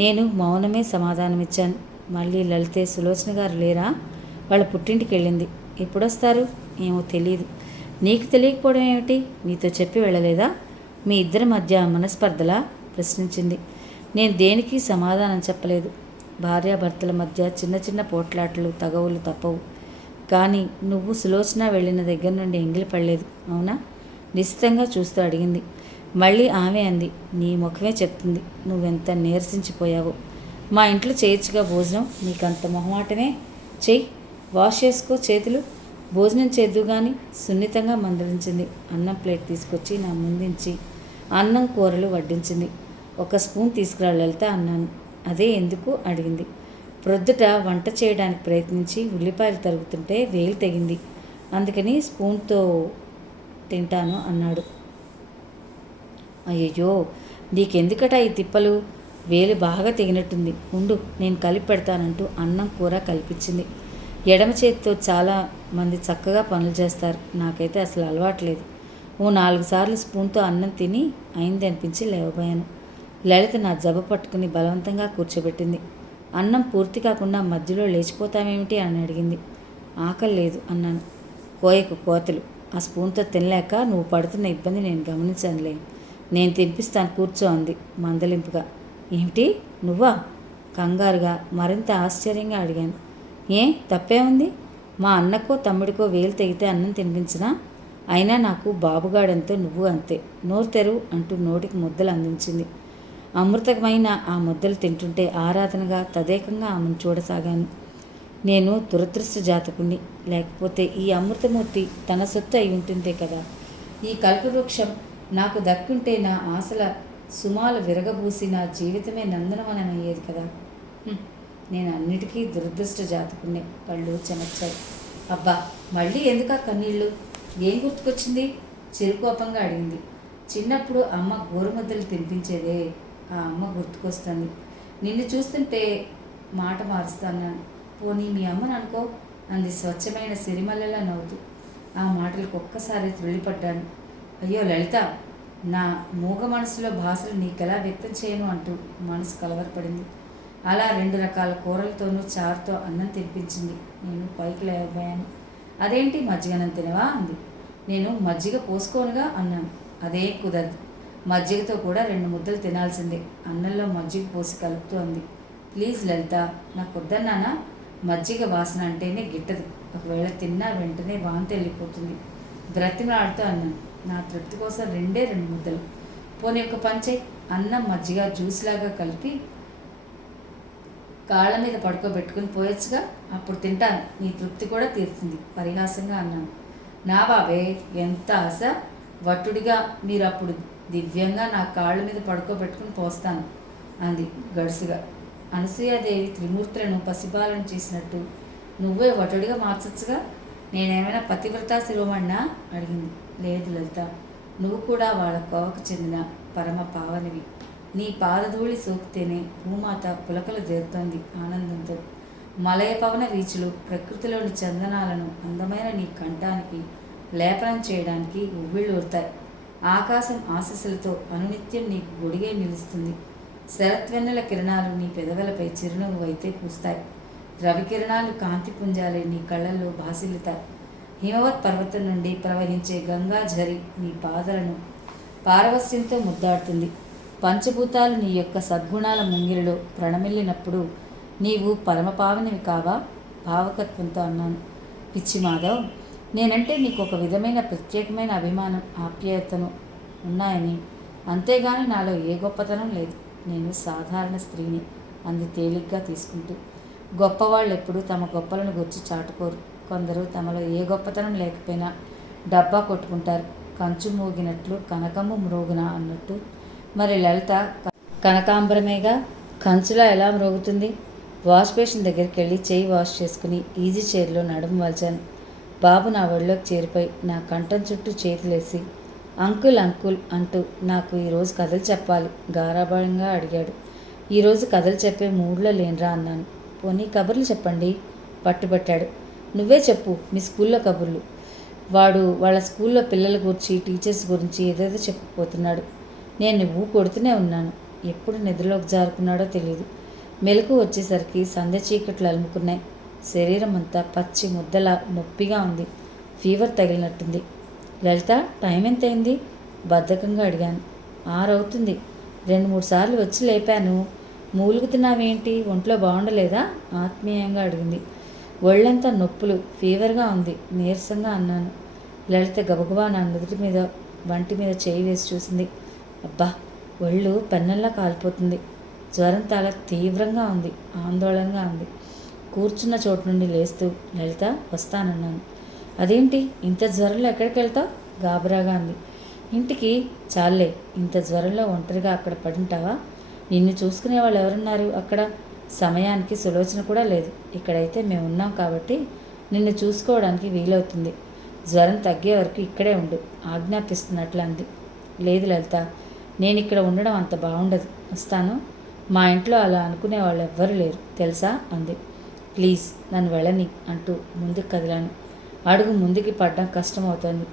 నేను మౌనమే సమాధానమిచ్చాను. మళ్ళీ లలితే, సులోచన గారు లేరా? వాళ్ళ పుట్టింటికి వెళ్ళింది. ఎప్పుడొస్తారు? ఏమో తెలియదు. నీకు తెలియకపోవడం ఏమిటి? నీతో చెప్పి వెళ్ళలేదా? మీ ఇద్దరి మధ్య మనస్పర్ధలా? ప్రశ్నించింది. నేను దేనికి సమాధానం చెప్పలేదు. భార్యాభర్తల మధ్య చిన్న చిన్న పోట్లాటలు తగవులు తప్పవు. కానీ నువ్వు సులోచన వెళ్ళిన దగ్గర నుండి ఎంగిలి పడలేదు, అవునా? నిశ్చితంగా చూస్తూ అడిగింది. మళ్ళీ ఆమె అంది. నీ ముఖమే చెప్తుంది నువ్వెంత నీరసించిపోయావో. మా ఇంట్లో చేయొచ్చుగా భోజనం, నీకంత మొహమాటమే. చెయ్యి, వాష్ చేసుకో చేతులు, భోజనం చేద్దు కానీ సున్నితంగా మందలించింది. అన్నం ప్లేట్ తీసుకొచ్చి నా ముందుంచి అన్నం కూరలు వడ్డించింది. ఒక స్పూన్ తీసుకురా లలిత అన్నాను. అదే ఎందుకు అడిగింది. ప్రొద్దుట వంట చేయడానికి ప్రయత్నించి ఉల్లిపాయలు తరుగుతుంటే వేలు తెగింది, అందుకని స్పూన్తో తింటాను అన్నాడు. అయ్యయ్యో, నీకెందుకట ఈ తిప్పలు? వేలు బాగా తెగినట్టుంది, ఉండు నేను కలిపి పెడతానంటూ అన్నం కూర కల్పించింది. ఎడమ చేతితో చాలా మంది చక్కగా పనులు చేస్తారు, నాకైతే అసలు అలవాట్లేదు. ఓ 4 సార్లు స్పూన్తో అన్నం తిని అయింది అనిపించి లేవబోయాను. లలిత నా జబ్బ పట్టుకుని బలవంతంగా కూర్చోబెట్టింది. అన్నం పూర్తి కాకుండా మధ్యలో లేచిపోతామేమిటి అని అడిగింది. ఆకలి లేదు అన్నాను. కోయకు కోతలు, ఆ స్పూన్తో తినలేక నువ్వు పడుతున్న ఇబ్బంది నేను గమనించానులే. నేను తినిపిస్తాను కూర్చో అంది మందలింపుగా. ఏమిటి, నువ్వా? కంగారుగా మరింత ఆశ్చర్యంగా అడిగాను. ఏ తప్పే ఉంది? మా అన్నకో తమ్ముడికో వేలు తెగితే అన్నం తినిపించినా? అయినా నాకు బాబుగాడంతో నువ్వు అంతే, నోరు తెరువు అంటూ నోటికి ముద్దలు అందించింది. అమృతమైన ఆ ముద్దలు తింటుంటే ఆరాధనగా తదేకంగా ఆమెను చూడసాగాను. నేను దురదృష్ట జాతకుణ్ణి, లేకపోతే ఈ అమృతమూర్తి తన సొత్తు అయి ఉంటుందే కదా. ఈ కల్పవృక్షం నాకు దక్కుంటే నా ఆశల సుమాలు విరగబూసి నా జీవితమే నందనవనమయ్యేది కదా. నేను అన్నిటికీ దురదృష్ట జాతకుణ్ణే. కళ్ళు చెమర్చాయి. అబ్బా, మళ్ళీ ఎందుకా కన్నీళ్ళు? ఏం గుర్తుకొచ్చింది? చిరుకోపంగా అడిగింది. చిన్నప్పుడు అమ్మ గోరుముద్దలు తినిపించేదే, ఆ అమ్మ గుర్తుకొస్తుంది. నిన్ను చూస్తుంటే మాట మారుస్తాను. పోనీ మీ అమ్మను అనుకో అంది స్వచ్ఛమైన సిరిమల్లెలా నవ్వుతూ. ఆ మాటలకు ఒక్కసారి త్రుళ్ళిపడ్డాను. అయ్యో లలిత, నా మూగ మనసులో భాషలు నీకెలా వ్యక్తం చేయను అంటూ మనసు కలవరపడింది. అలా 2 రకాల కూరలతోనూ చారుతో అన్నం తినిపించింది. నేను పైకి లేకపోయాను. అదేంటి, మజ్జిగన్నం తినవా అంది. నేను మజ్జిగ పోసుకోనుగా అన్నాను. అదే కుదరదు, మజ్జిగతో కూడా 2 ముద్దలు తినాల్సిందే. అన్నంలో మజ్జిగ పోసి కలుపుతూ అంది. ప్లీజ్ లలిత, నాకు వద్దన్నానా? మజ్జిగ వాసన అంటేనే గిట్టదు. ఒకవేళ తిన్నా వెంటనే వాంతి వెళ్ళిపోతుంది. బ్రతిమలాడుతూ అన్నాను. నా తృప్తి కోసం 2 ముద్దలు. పోనీ ఒక పంచే, అన్నం మజ్జిగ జ్యూస్లాగా కలిపి కాళ్ళ మీద పడుకోబెట్టుకుని పోయొచ్చుగా, అప్పుడు తింటాను, నీ తృప్తి కూడా తీరుతుంది పరిహాసంగా అన్నాను. నా బాబే, ఎంత ఆశ! వట్టుడిగా మీరు అప్పుడు దివ్యంగా నా కాళ్ళ మీద పడుకోబెట్టుకుని పోస్తాను అంది గడుసుగా. అనసూయాదేవి త్రిమూర్తులను పసిబాలను చేసినట్టు నువ్వే వటుడిగా మార్చచ్చుగా. నేనేమైనా పతివ్రతా శిరోమణ్ణా అడిగింది. లేదు లలిత, నువ్వు కూడా వాళ్ళ కోవకు చెందిన పరమ పావనివి. నీ పాదధూళి సోకితేనే భూమాత పులకలు జరుగుతోంది ఆనందంతో. మలయ పవన వీచులు ప్రకృతిలోని చందనాలను అందమైన నీ కంఠానికి లేపనం చేయడానికి ఉవ్విళ్ళూరుతాయి. ఆకాశం ఆశీస్సులతో అనునిత్యం నీకు గొడిగే నిలుస్తుంది. శరత్వెన్నెల కిరణాలు నీ పెదవులపై చిరునవ్వు అయితే పూస్తాయి. రవికిరణాలు కాంతి పుంజాలే నీ కళ్ళల్లో భాసిల్లుతాయి. హిమవత్ పర్వతం నుండి ప్రవహించే గంగా ఝరి నీ పాదలను పారవస్యంతో ముద్దాడుతుంది. పంచభూతాలు నీ యొక్క సద్గుణాల ముంగిరిలో ప్రణమిల్లినప్పుడు నీవు పరమపావనివి కావా? భావకత్వంతో అన్నాను. పిచ్చి మాధవ్, నేనంటే నీకు ఒక విధమైన ప్రత్యేకమైన అభిమానం ఆప్యాయతను ఉన్నాయని, అంతేగాని నాలో ఏ గొప్పతనం లేదు. నేను సాధారణ స్త్రీని అంది తేలిగ్గా తీసుకుంటూ. గొప్పవాళ్ళు ఎప్పుడూ తమ గొప్పలను గుర్చి చాటుకోరు. కొందరు తమలో ఏ గొప్పతనం లేకపోయినా డబ్బా కొట్టుకుంటారు. కంచు మోగినట్లు కనకము మ్రోగున అన్నట్టు. మరి లలిత కనకాంబరమేగా, కంచులా ఎలా మ్రోగుతుంది? వాష్ బేసిన్ దగ్గరికి వెళ్ళి చేయి వాష్ చేసుకుని ఈజీ చైర్లో నడుము వాల్చాను. బాబు నా ఒళ్ళోకి చేరిపోయి నా కంఠం చుట్టూ చేతులేసి అంకుల్ అంకుల్ అంటూ నాకు ఈరోజు కథలు చెప్పాలి గారాభంగా అడిగాడు. ఈరోజు కథలు చెప్పే మూడ్లో లేనురా అన్నాను. పోనీ కబుర్లు చెప్పండి పట్టుబట్టాడు. నువ్వే చెప్పు మీ స్కూల్లో కబుర్లు. వాడు వాళ్ళ స్కూల్లో పిల్లల గురించి టీచర్స్ గురించి ఏదేదో చెప్పిపోతున్నాడు. నేను నువ్వు కొడుతూనే ఉన్నాను. ఎప్పుడు నిద్రలోకి జారుకున్నాడో తెలియదు. మెలకు వచ్చేసరికి సంధ్య చీకట్లు అలుముకున్నాయి. శరీరం అంతా పచ్చి ముద్దలా నొప్పిగా ఉంది. ఫీవర్ తగిలినట్టుంది. లలిత, టైం ఎంతైంది బద్ధకంగా అడిగాను. 6 అవుతుంది. 2-3 సార్లు వచ్చి లేపాను. మూలుగుతున్నావేంటి, ఒంట్లో బాగుండలేదా ఆత్మీయంగా అడిగింది. ఒళ్ళంతా నొప్పులు, ఫీవర్గా ఉంది నీరసంగా అన్నాను. లలిత గబగబా నా నుదుటి మీద వంటి మీద చేయి వేసి చూసింది. అబ్బా, ఒళ్ళు పెన్నల్లా కాలిపోతుంది. జ్వరం చాలా తీవ్రంగా ఉంది. ఆందోళనగా ఉంది. కూర్చున్న చోటు నుండి లేస్తూ లలిత వస్తానన్నాను. అదేంటి ఇంత జ్వరంలో ఎక్కడికి వెళ్తావు గాబరాగా అంది. ఇంటికి. చాలే, ఇంత జ్వరంలో ఒంటరిగా అక్కడ పడుంటావా? నిన్ను చూసుకునే వాళ్ళు ఎవరున్నారు అక్కడ? సమయానికి సులోచన కూడా లేదు. ఇక్కడైతే మేము ఉన్నాం కాబట్టి నిన్ను చూసుకోవడానికి వీలవుతుంది. జ్వరం తగ్గే వరకు ఇక్కడే ఉండు ఆజ్ఞాపిస్తున్నట్లు అంది. లేదు లలిత, నేను ఇక్కడ ఉండడం అంత బాగుండదు. వస్తాను. మా ఇంట్లో అలా అనుకునే వాళ్ళు ఎవ్వరూ లేరు తెలుసా అంది. ప్లీజ్ నన్ను వెళ్ళని అంటూ ముందుకు కదిలాను. అడుగు ముందుకి పడ్డం కష్టమవుతోంది.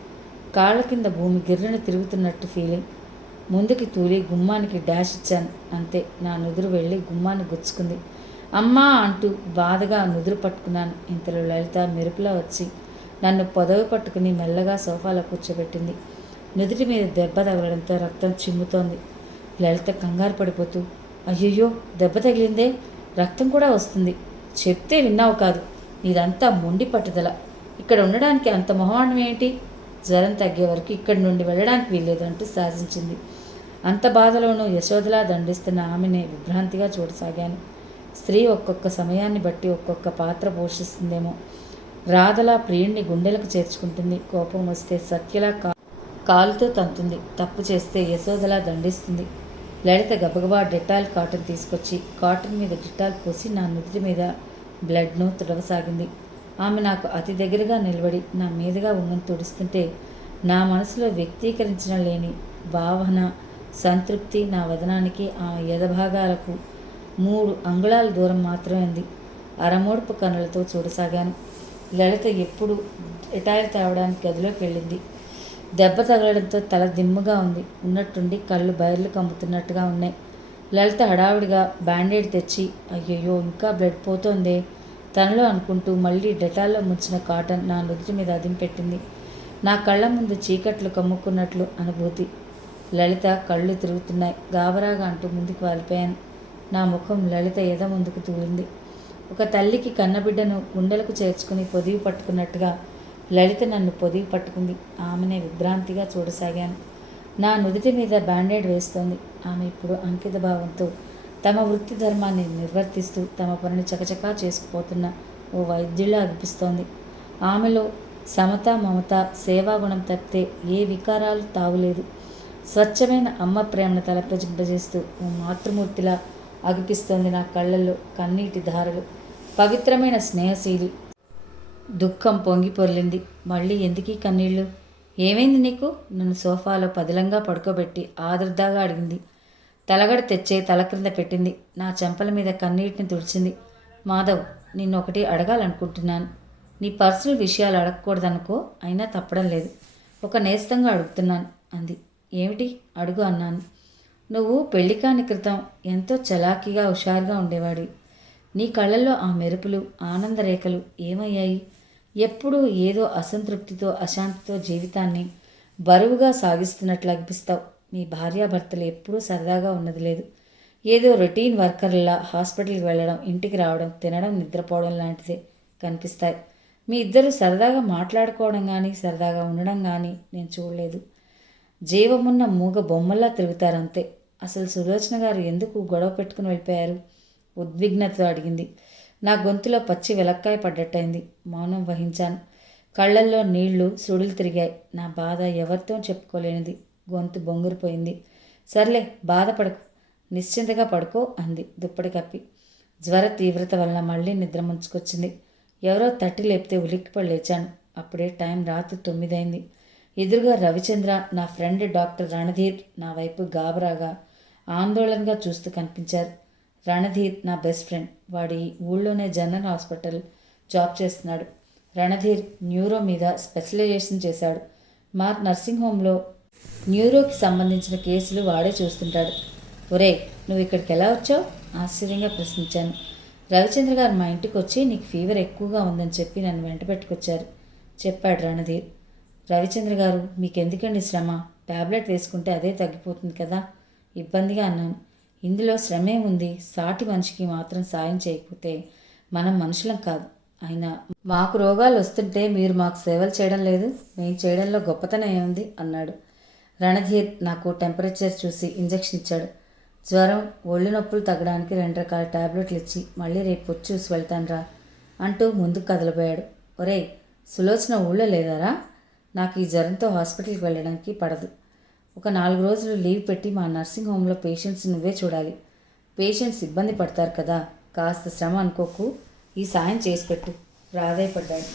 కాళ్ళ కింద భూమి గిర్రను తిరుగుతున్నట్టు ఫీలింగ్. ముందుకి తూలి గుమ్మానికి డాష్ ఇచ్చాను. అంతే, నా నుదురు వెళ్ళి గుమ్మాన్ని గుచ్చుకుంది. అమ్మా అంటూ బాధగా నుదురు పట్టుకున్నాను. ఇంతలో లలిత మెరుపులా వచ్చి నన్ను పొదవి పట్టుకుని మెల్లగా సోఫాలో కూర్చోబెట్టింది. నుదుటి మీద దెబ్బ తగలడంతో రక్తం చిమ్ముతోంది. లలిత కంగారు పడిపోతూ, అయ్యయ్యో దెబ్బ తగిలిందే, రక్తం కూడా వస్తుంది. చెప్తే విన్నావు కాదు. నీదంతా మొండి పట్టుదల. ఇక్కడ ఉండడానికి అంత మొహమాటం ఏంటి? జ్వరం తగ్గే వరకు ఇక్కడి నుండి వెళ్ళడానికి వీల్లేదంటూ శాసించింది. అంత బాధలోనూ యశోదలా దండిస్తున్న ఆమెనే విభ్రాంతిగా చూడసాగాను. స్త్రీ ఒక్కొక్క సమయాన్ని బట్టి ఒక్కొక్క పాత్ర పోషిస్తుందేమో. రాధలా ప్రియుణ్ణి గుండెలకు చేర్చుకుంటుంది. కోపం వస్తే సత్యలా కాలుతో తంతుంది. తప్పు చేస్తే యశోదలా దండిస్తుంది. లలిత గబగబా డెటాల్ కాటన్ తీసుకొచ్చి కాటన్ మీద డెటాల్ పోసి నా నుదుటి మీద బ్లడ్ను తుడవసాగింది. ఆమె నాకు అతి దగ్గరగా నిలబడి నా మీదుగా ఉంగని తుడుస్తుంటే నా మనసులో వ్యక్తీకరించిన లేని భావన, సంతృప్తి నా వదనానికి, ఆమె ఎదభాగాలకు 3 అంగుళాల దూరం మాత్రమే ఉంది. అరమోడుపు కన్నులతో చూడసాగాను. లలిత ఎప్పుడు డెటాయిల్ తేవడానికి గదిలోకి వెళ్ళింది. దెబ్బ తగలడంతో తల దిమ్ముగా ఉంది. ఉన్నట్టుండి కళ్ళు బయర్లు కమ్ముతున్నట్టుగా ఉన్నాయి. లలిత హడావిడిగా బ్యాండేడ్ తెచ్చి, అయ్యయ్యో ఇంకా బ్లడ్ పోతోందే తనలో అనుకుంటూ మళ్ళీ డెటాల్లో ముంచిన కాటన్ నా నుదుటి మీద అదింపెట్టింది. నా కళ్ళ ముందు చీకట్లు కమ్ముకున్నట్లు అనుభూతి. లలిత కళ్ళు తిరుగుతున్నాయి. గాబరాగా అంటూ ముందుకు వాలిపోయాను. నా ముఖం లలిత ఎద ముందుకు తూలింది. ఒక తల్లికి కన్నబిడ్డను గుండెలకు చేర్చుకుని పొదివి పట్టుకున్నట్టుగా లలిత నన్ను పొదివి పట్టుకుంది. ఆమెనే విభ్రాంతిగా చూడసాగాను. నా నుదుటి మీద బ్యాండేడ్ వేస్తోంది. ఆమె ఇప్పుడు అంకిత భావంతో తమ వృత్తి ధర్మాన్ని నిర్వర్తిస్తూ తమ పనిని చకచకా చేసుకుపోతున్న ఓ వైద్యులా అనిపిస్తోంది. ఆమెలో సమత, మమత, సేవాగుణం తప్పితే ఏ వికారాలు తావులేదు. స్వచ్ఛమైన అమ్మ ప్రేమను తలపింపజేస్తూ ఓ మాతృమూర్తిలా అగిపిస్తోంది నా కళ్ళల్లో కన్నీటి ధారలు. పవిత్రమైన స్నేహశీలి. దుఃఖం పొంగి పొర్లింది. మళ్ళీ ఎందుకీ కన్నీళ్ళు? ఏమైంది నీకు? నన్ను సోఫాలో పదిలంగా పడుకోబెట్టి ఆదుర్దాగా అడిగింది. తలగడ తెచ్చే తల క్రింద పెట్టింది. నా చెంపల మీద కన్నీటిని తుడిచింది. మాధవ్, నిన్ను ఒకటి అడగాలనుకుంటున్నాను. నీ పర్సనల్ విషయాలు అడగకూడదనుకో, అయినా తప్పడం లేదు. ఒక నేస్తంగా అడుగుతున్నాను అంది. ఏమిటి అడుగు అన్నాను. నువ్వు పెళ్లి కాని క్రితం ఎంతో చలాకీగా హుషారుగా ఉండేవాడివి. నీ కళ్ళల్లో ఆ మెరుపులు, ఆనందరేఖలు ఏమయ్యాయి? ఎప్పుడూ ఏదో అసంతృప్తితో, అశాంతితో జీవితాన్ని బరువుగా సాగిస్తున్నట్లు అనిపిస్తావు. మీ భార్యాభర్తలు ఎప్పుడూ సరదాగా ఉన్నది లేదు. ఏదో రొటీన్ వర్కర్లా హాస్పిటల్కి వెళ్ళడం, ఇంటికి రావడం, తినడం, నిద్రపోవడం లాంటిదే కనిపిస్తాయి. మీ ఇద్దరు సరదాగా మాట్లాడుకోవడం కానీ, సరదాగా ఉండడం కానీ నేను చూడలేదు. జీవమున్న మూగ బొమ్మల్లా తిరుగుతారంతే. అసలు సులోచన గారు ఎందుకు గొడవ పెట్టుకుని వెళ్ళిపోయారు? ఉద్విగ్నతతో అడిగింది. నా గొంతులో పచ్చి వెలక్కాయ పడ్డట్టయింది. మౌనం వహించాను. కళ్ళల్లో నీళ్లు సుడులు తిరిగాయి. నా బాధ ఎవరితో చెప్పుకోలేనిది. గొంతు బొంగురిపోయింది. సర్లే, బాధపడకు, నిశ్చింతగా పడుకో అంది దుప్పటి కప్పి. జ్వర తీవ్రత వలన మళ్ళీ నిద్ర ముంచుకొచ్చింది. ఎవరో తట్టి లేపితే ఉలిక్కిపడి లేచాను. అప్పుడే టైం రాత్రి 9 అయింది. ఎదురుగా రవిచంద్ర, నా ఫ్రెండ్ డాక్టర్ రణధీర్ నా వైపు గాబరాగా ఆందోళనగా చూస్తూ కనిపించారు. రణధీర్ నా బెస్ట్ ఫ్రెండ్. వాడి ఊళ్ళోనే జనరల్ హాస్పిటల్ జాబ్ చేస్తున్నాడు. రణధీర్ న్యూరో మీద స్పెషలైజేషన్ చేశాడు. మా నర్సింగ్ హోమ్లో న్యూరోకి సంబంధించిన కేసులు వాడే చూస్తుంటాడు. ఒరే, నువ్వు ఇక్కడికి ఎలా వచ్చావు? ఆశ్చర్యంగా ప్రశ్నించాను. రవిచంద్ర గారు మా ఇంటికి వచ్చి నీకు ఫీవర్ ఎక్కువగా ఉందని చెప్పి నన్ను వెంట పెట్టుకొచ్చారు చెప్పాడు రణధీర్. రవిచంద్ర గారు, మీకెందుకండి శ్రమ? టాబ్లెట్ వేసుకుంటే అదే తగ్గిపోతుంది కదా, ఇబ్బందిగా అన్నాను. ఇందులో శ్రమే ఉంది. సాటి మనిషికి మాత్రం సాయం చేయకపోతే మనం మనుషులం కాదు. అయినా మాకు రోగాలు వస్తుంటే మీరు మాకు సేవలు చేయడం లేదు. మేము చేయడంలో గొప్పతనం ఏముంది అన్నాడు. రణధీర్ నాకు టెంపరేచర్ చూసి ఇంజెక్షన్ ఇచ్చాడు. జ్వరం, ఒళ్ళు నొప్పులు తగ్గడానికి 2 రకాల టాబ్లెట్లు ఇచ్చి మళ్ళీ రేపు వచ్చి చూసి వెళ్తానురా అంటూ ముందుకు కదలబోయాడు. ఒరేయ్, సులోచన ఊళ్ళో లేదారా? నాకు ఈ జ్వరంతో హాస్పిటల్కి వెళ్ళడానికి పడదు. ఒక 4 రోజులు లీవ్ పెట్టి మా నర్సింగ్ హోమ్లో పేషెంట్స్ నువ్వే చూడాలి. పేషెంట్స్ ఇబ్బంది పడతారు కదా, కాస్త శ్రమ అనుకోకు, ఈ సాయం చేసి పెట్టు ప్రాధేయపడ్డాడు.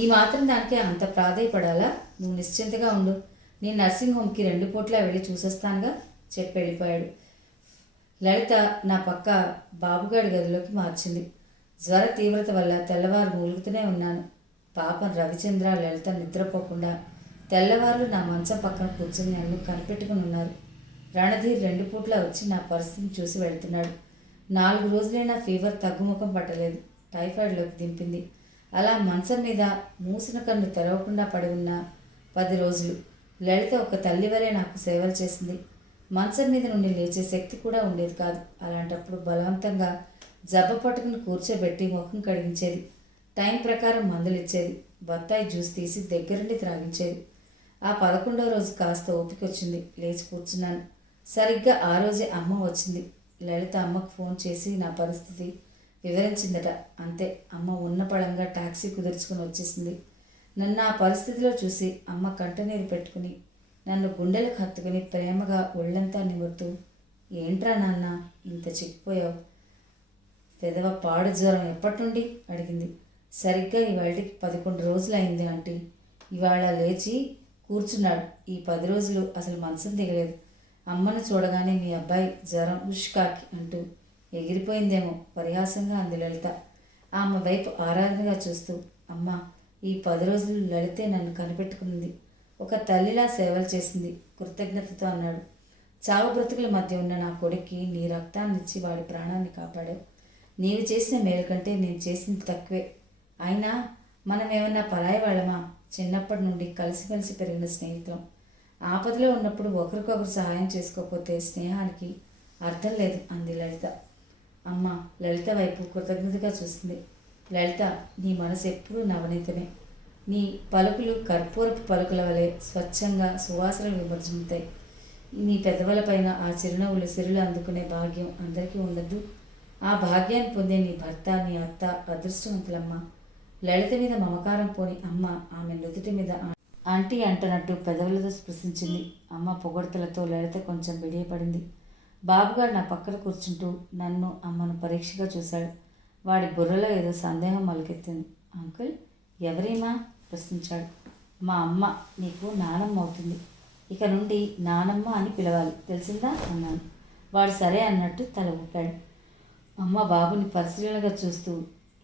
ఈ మాత్రం దానికి అంత ప్రాధేయపడాలా? నువ్వు నిశ్చింతగా ఉండు, నేను నర్సింగ్ హోమ్కి 2 పూట్లా వెళ్ళి చూసొస్తానుగా చెప్పి వెళ్ళిపోయాడు. లలిత నా పక్క బాబుగాడి గదిలోకి మార్చింది. జ్వర తీవ్రత వల్ల తెల్లవారు మూలుగుతూనే ఉన్నాను. పాపం రవిచంద్ర, లలిత నిద్రపోకుండా తెల్లవారులు నా మంచం పక్కన కూర్చొని నన్ను కనిపెట్టుకుని ఉన్నారు. రణధీర్ 2 పూట్లా వచ్చి నా పరిస్థితిని చూసి వెళ్తున్నాడు. 4 రోజులైనా ఫీవర్ తగ్గుముఖం పట్టలేదు. టైఫాయిడ్లోకి దింపింది. అలా మంచం మీద మూసిన కన్ను తెరవకుండా పడి ఉన్న 10 రోజులు లలిత ఒక తల్లి వలె నాకు సేవలు చేసింది. మంచం మీద నుండి లేచే శక్తి కూడా ఉండేది కాదు. అలాంటప్పుడు బలవంతంగా జబ్బ పట్టుకుని కూర్చోబెట్టి ముఖం కడిగించేది. టైం ప్రకారం మందులు ఇచ్చేది. బత్తాయి జ్యూస్ తీసి దగ్గరుండి త్రాగించేది. ఆ 11వ రోజు కాస్త ఓపిక వచ్చింది. లేచి కూర్చున్నాను. సరిగ్గా ఆ రోజే అమ్మ వచ్చింది. లలిత అమ్మకు ఫోన్ చేసి నా పరిస్థితి వివరించిందట. అంతే, అమ్మ ఉన్న పళంగా టాక్సీ కుదుర్చుకుని వచ్చేసింది. నన్ను ఆ పరిస్థితిలో చూసి అమ్మ కంటనీరు పెట్టుకుని నన్ను గుండెలకు హత్తుకుని ప్రేమగా ఒళ్ళంతా నిమురుతూ, ఏంట్రా నాన్న ఇంత చిక్కిపోయావు? పెదవ పాడు జ్వరం ఎప్పటి నుండి అడిగింది. సరిగ్గా ఇవాళకి 11 రోజులు అయింది ఆంటీ. ఇవాళ లేచి కూర్చున్నాడు. ఈ 10 రోజులు అసలు మనసును దిగలేదు. అమ్మను చూడగానే మీ అబ్బాయి జ్వరం ఉష్కాకి అంటూ ఎగిరిపోయిందేమో పరిహాసంగా అంది లలిత. ఆమె వైపు ఆరాధనగా చూస్తూ, అమ్మ, ఈ 10 రోజులు లలితే నన్ను కనిపెట్టుకున్నది. ఒక తల్లిలా సేవలు చేసింది కృతజ్ఞతతో అన్నాడు. చావు బ్రతుకుల మధ్య ఉన్న నా కొడుక్కి నీ రక్తాన్నిచ్చి వాడి ప్రాణాన్ని కాపాడావు. నీవు చేసిన మేలు కంటే నేను చేసింది తక్కువే. అయినా మనం ఏమన్నా పరాయి వాళ్ళమా? చిన్నప్పటి నుండి కలిసిమెలిసి పెరిగిన స్నేహితులం. ఆపదలో ఉన్నప్పుడు ఒకరికొకరు సహాయం చేసుకోకపోతే స్నేహానికి అర్థం లేదు అంది లలిత. అమ్మ లలిత వైపు కృతజ్ఞతగా చూసింది. లలిత, నీ మనసు ఎప్పుడూ నవనీతమే. నీ పలుకులు కర్పూరపు పలుకుల వలె స్వచ్ఛంగా సువాసనలు విమర్శింతాయి. నీ పెదవులపైన ఆ చిరునవ్వులు సిరులు అందుకునే భాగ్యం అందరికీ ఉండదు. ఆ భాగ్యాన్ని పొందే నీ భర్త, నీ అత్త అదృష్టవంతులమ్మ. లలిత మీద మమకారం పోని అమ్మ ఆమె నుదుటి మీద ఆంటీ అంటున్నట్టు పెదవులతో స్పృశించింది. అమ్మ పొగడ్తలతో లలిత కొంచెం బిడియపడింది. బాబుగారు నా పక్కన కూర్చుంటూ నన్ను, అమ్మను పరీక్షగా చూశాడు. వాడి బుర్రలో ఏదో సందేహం మొలకెత్తింది. అంకుల్, ఎవరేమా ప్రశ్నించాడు. మా అమ్మ, నీకు నానమ్మ అవుతుంది. ఇక నుండి నానమ్మ అని పిలవాలి, తెలిసిందా అన్నాను. వాడు సరే అన్నట్టు తల ఊపాడు. అమ్మ బాబుని పరిశీలనగా చూస్తూ,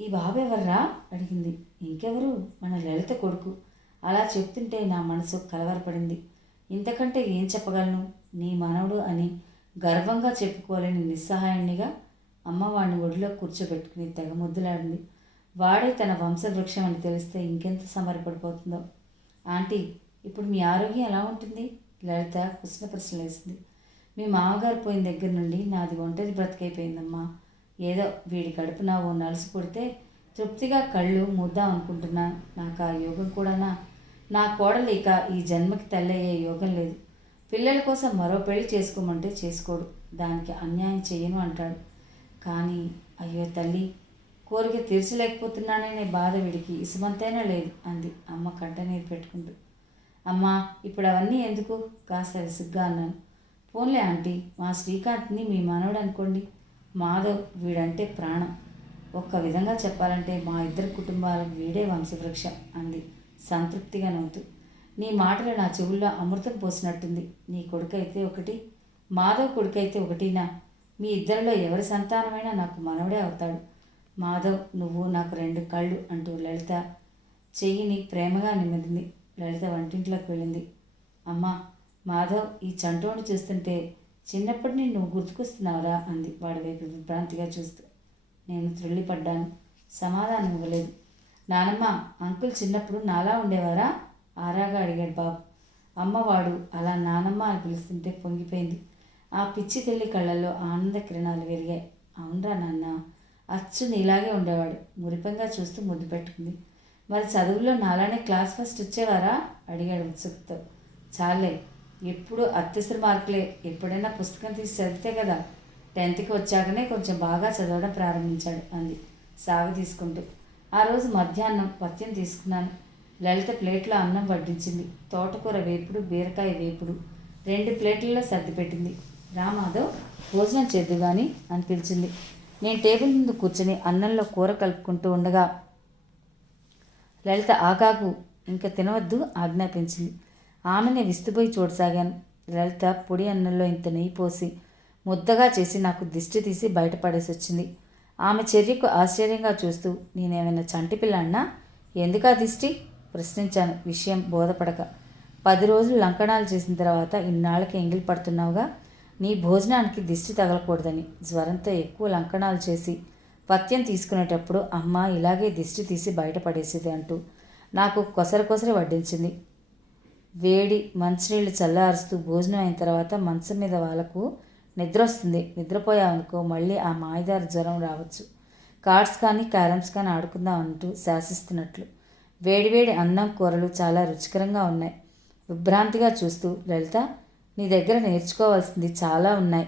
ఈ బాబు ఎవర్రా అడిగింది. ఇంకెవరు, మన లలిత కొడుకు. అలా చెప్తుంటే నా మనసు కలవరపడింది. ఇంతకంటే ఏం చెప్పగలను? నీ మనవడు అని గర్వంగా చెప్పుకోలేని నిస్సహాయాన్నిగా అమ్మ వాడిని ఒడిలో కూర్చోబెట్టుకుని తెగ ముద్దులాడింది. వాడే తన వంశవృక్షం అని తెలిస్తే ఇంకెంత సమరపడిపోతుందో. ఆంటీ, ఇప్పుడు మీ ఆరోగ్యం ఎలా ఉంటుంది? లలిత కుశల ప్రశ్నలు వేసింది. మీ మామగారు పోయిన దగ్గర నుండి నాది ఒంటరి బ్రతికైపోయిందమ్మా. ఏదో వీడి కడుపున ఓ నలుసు కొడితే తృప్తిగా కళ్ళు మూద్దాం అనుకుంటున్నా. నాకు ఆ యోగం కూడానా? నా కోడలు ఇక ఈ జన్మకి తల్లయ్యే యోగం లేదు. పిల్లల కోసం మరో పెళ్లి చేసుకోమంటే చేసుకోడు. దానికి అన్యాయం చెయ్యను అంటాడు. కానీ అయ్యో తల్లి, కోరిక తీర్చలేకపోతున్నాననే బాధ వీడికి ఇసుమంతైనా లేదు అంది అమ్మ కంటనీరు పెట్టుకుంటూ. అమ్మా, ఇప్పుడు అవన్నీ ఎందుకు? కాస్త విసుగ్గా అన్నాను. పోన్లే ఆంటీ, మా శ్రీకాంత్ని మీ మనవడు అనుకోండి. మాధవ్ వీడంటే ప్రాణం. ఒక్క విధంగా చెప్పాలంటే మా ఇద్దరి కుటుంబాలకు వీడే వంశవృక్షం అంది సంతృప్తిగా నవ్వుతూ. నీ మాటలు నా చెవుల్లో అమృతం పోసినట్టుంది. నీ కొడుకైతే ఒకటి, మాధవ్ కొడుకైతే ఒకటినా? మీ ఇద్దరిలో ఎవరి సంతానమైనా నాకు మనవడే అవుతాడు. మాధవ్, నువ్వు నాకు 2 కళ్ళు అంటూ లలిత చెయ్యిని ప్రేమగా నిమిరింది. లలిత వంటింట్లోకి వెళ్ళింది. అమ్మా, మాధవ్ ఈ చంటోని చూస్తుంటే చిన్నప్పటి నువ్వు గుర్తుకొస్తున్నావురా అంది వాడి వైపు విభ్రాంతిగా చూస్తూ. నేను త్రుళ్ళిపడ్డాను. సమాధానం ఇవ్వలేదు. నానమ్మ, అంకుల్ చిన్నప్పుడు నాలా ఉండేవారా ఆరాగా అడిగాడు బాబు. అమ్మవాడు అలా నానమ్మ అని పిలుస్తుంటే పొంగిపోయింది. ఆ పిచ్చి తల్లి కళ్ళల్లో ఆనంద కిరణాలు వెలిగాయి. అవునరా నాన్న, అచ్చు నీలాగే ఉండేవాడు మురిపంగా చూస్తూ ముద్దు పెట్టుకుంది. మరి చదువుల్లో నాలానే క్లాస్ ఫస్ట్ వచ్చేవారా అడిగాడు ఉత్సుకతో. చాలే, ఎప్పుడు అత్యవసర మార్కులే. ఎప్పుడైనా పుస్తకం తీసి చదివితే కదా. 10th వచ్చాకనే కొంచెం బాగా చదవడం ప్రారంభించాడు అంది సాగు తీసుకుంటూ. ఆ రోజు మధ్యాహ్నం పత్యం తీసుకున్నాను. లలిత ప్లేట్లో అన్నం వడ్డించింది. తోటకూర వేపుడు, బీరకాయ వేపుడు 2 ప్లేట్లలో సర్దిపెట్టింది. రామాధవ్, భోజనం చేద్దు కానీ అని పిలిచింది. నేను టేబుల్ ముందు కూర్చొని అన్నంలో కూర కలుపుకుంటూ ఉండగా లలిత ఆగాగు, ఇంకా తినవద్దు ఆజ్ఞాపించింది. ఆమెనే విస్తుపోయి చూడసాగాను. లలిత పొడి అన్నంలో ఇంత నెయ్యి పోసి ముద్దగా చేసి నాకు దిష్టి తీసి బయటపడేసి వచ్చింది. ఆమె చర్యకు ఆశ్చర్యంగా చూస్తూ, నేనేమైనా చంటి పిల్లాడినా? ఎందుకా దిష్టి ప్రశ్నించాను, విషయం బోధపడక. 10 రోజులు లంకణాలు చేసిన తర్వాత ఇన్నాళ్ళకి ఎంగిలి పడుతున్నావుగా, నీ భోజనానికి దిష్టి తగలకూడదని జ్వరంతో ఎక్కువ లంకణాలు చేసి పత్యం తీసుకునేటప్పుడు అమ్మ ఇలాగే దిష్టి తీసి బయటపడేసేది అంటూ నాకు కొసరి వడ్డించింది. వేడి మంచినీళ్ళు చల్లారుస్తూ భోజనం అయిన తర్వాత మంచం మీద వాళ్ళకు నిద్ర వస్తుంది. నిద్రపోయావనుకో మళ్ళీ ఆ మాయదారి జ్వరం రావచ్చు. కార్డ్స్ కానీ క్యారమ్స్ కానీ ఆడుకుందాం అంటూ శాసిస్తున్నట్లు. వేడివేడి అన్నం కూరలు చాలా రుచికరంగా ఉన్నాయి. విభ్రాంతిగా చూస్తూ, లలిత, నీ దగ్గర నేర్చుకోవాల్సింది చాలా ఉన్నాయి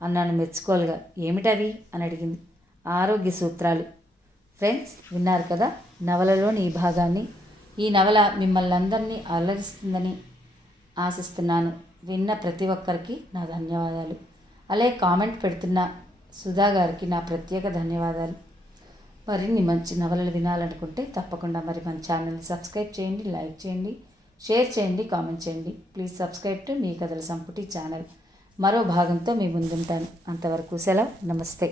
అన్నాను మెచ్చుకోలుగా. ఏమిటవి అని అడిగింది. ఆరోగ్య సూత్రాలు. ఫ్రెండ్స్, విన్నారు కదా నవలలోని ఈ భాగాన్ని. ఈ నవల మిమ్మల్ని అందరినీ అలరిస్తుందని ఆశిస్తున్నాను. విన్న ప్రతి ఒక్కరికి నా ధన్యవాదాలు. అలాగే కామెంట్ పెడుతున్న సుధా గారికి నా ప్రత్యేక ధన్యవాదాలు. మరిన్ని మంచి నవలలు వినాలనుకుంటే తప్పకుండా మరి మన ఛానల్ని సబ్స్క్రైబ్ చేయండి, లైక్ చేయండి, షేర్ చేయండి, కామెంట్ చేయండి. ప్లీజ్ సబ్స్క్రైబ్ టు మీ కథల సంపుటి ఛానల్. మరో భాగంతో మీ ముందుంటాను. అంతవరకు సెలవు. నమస్తే.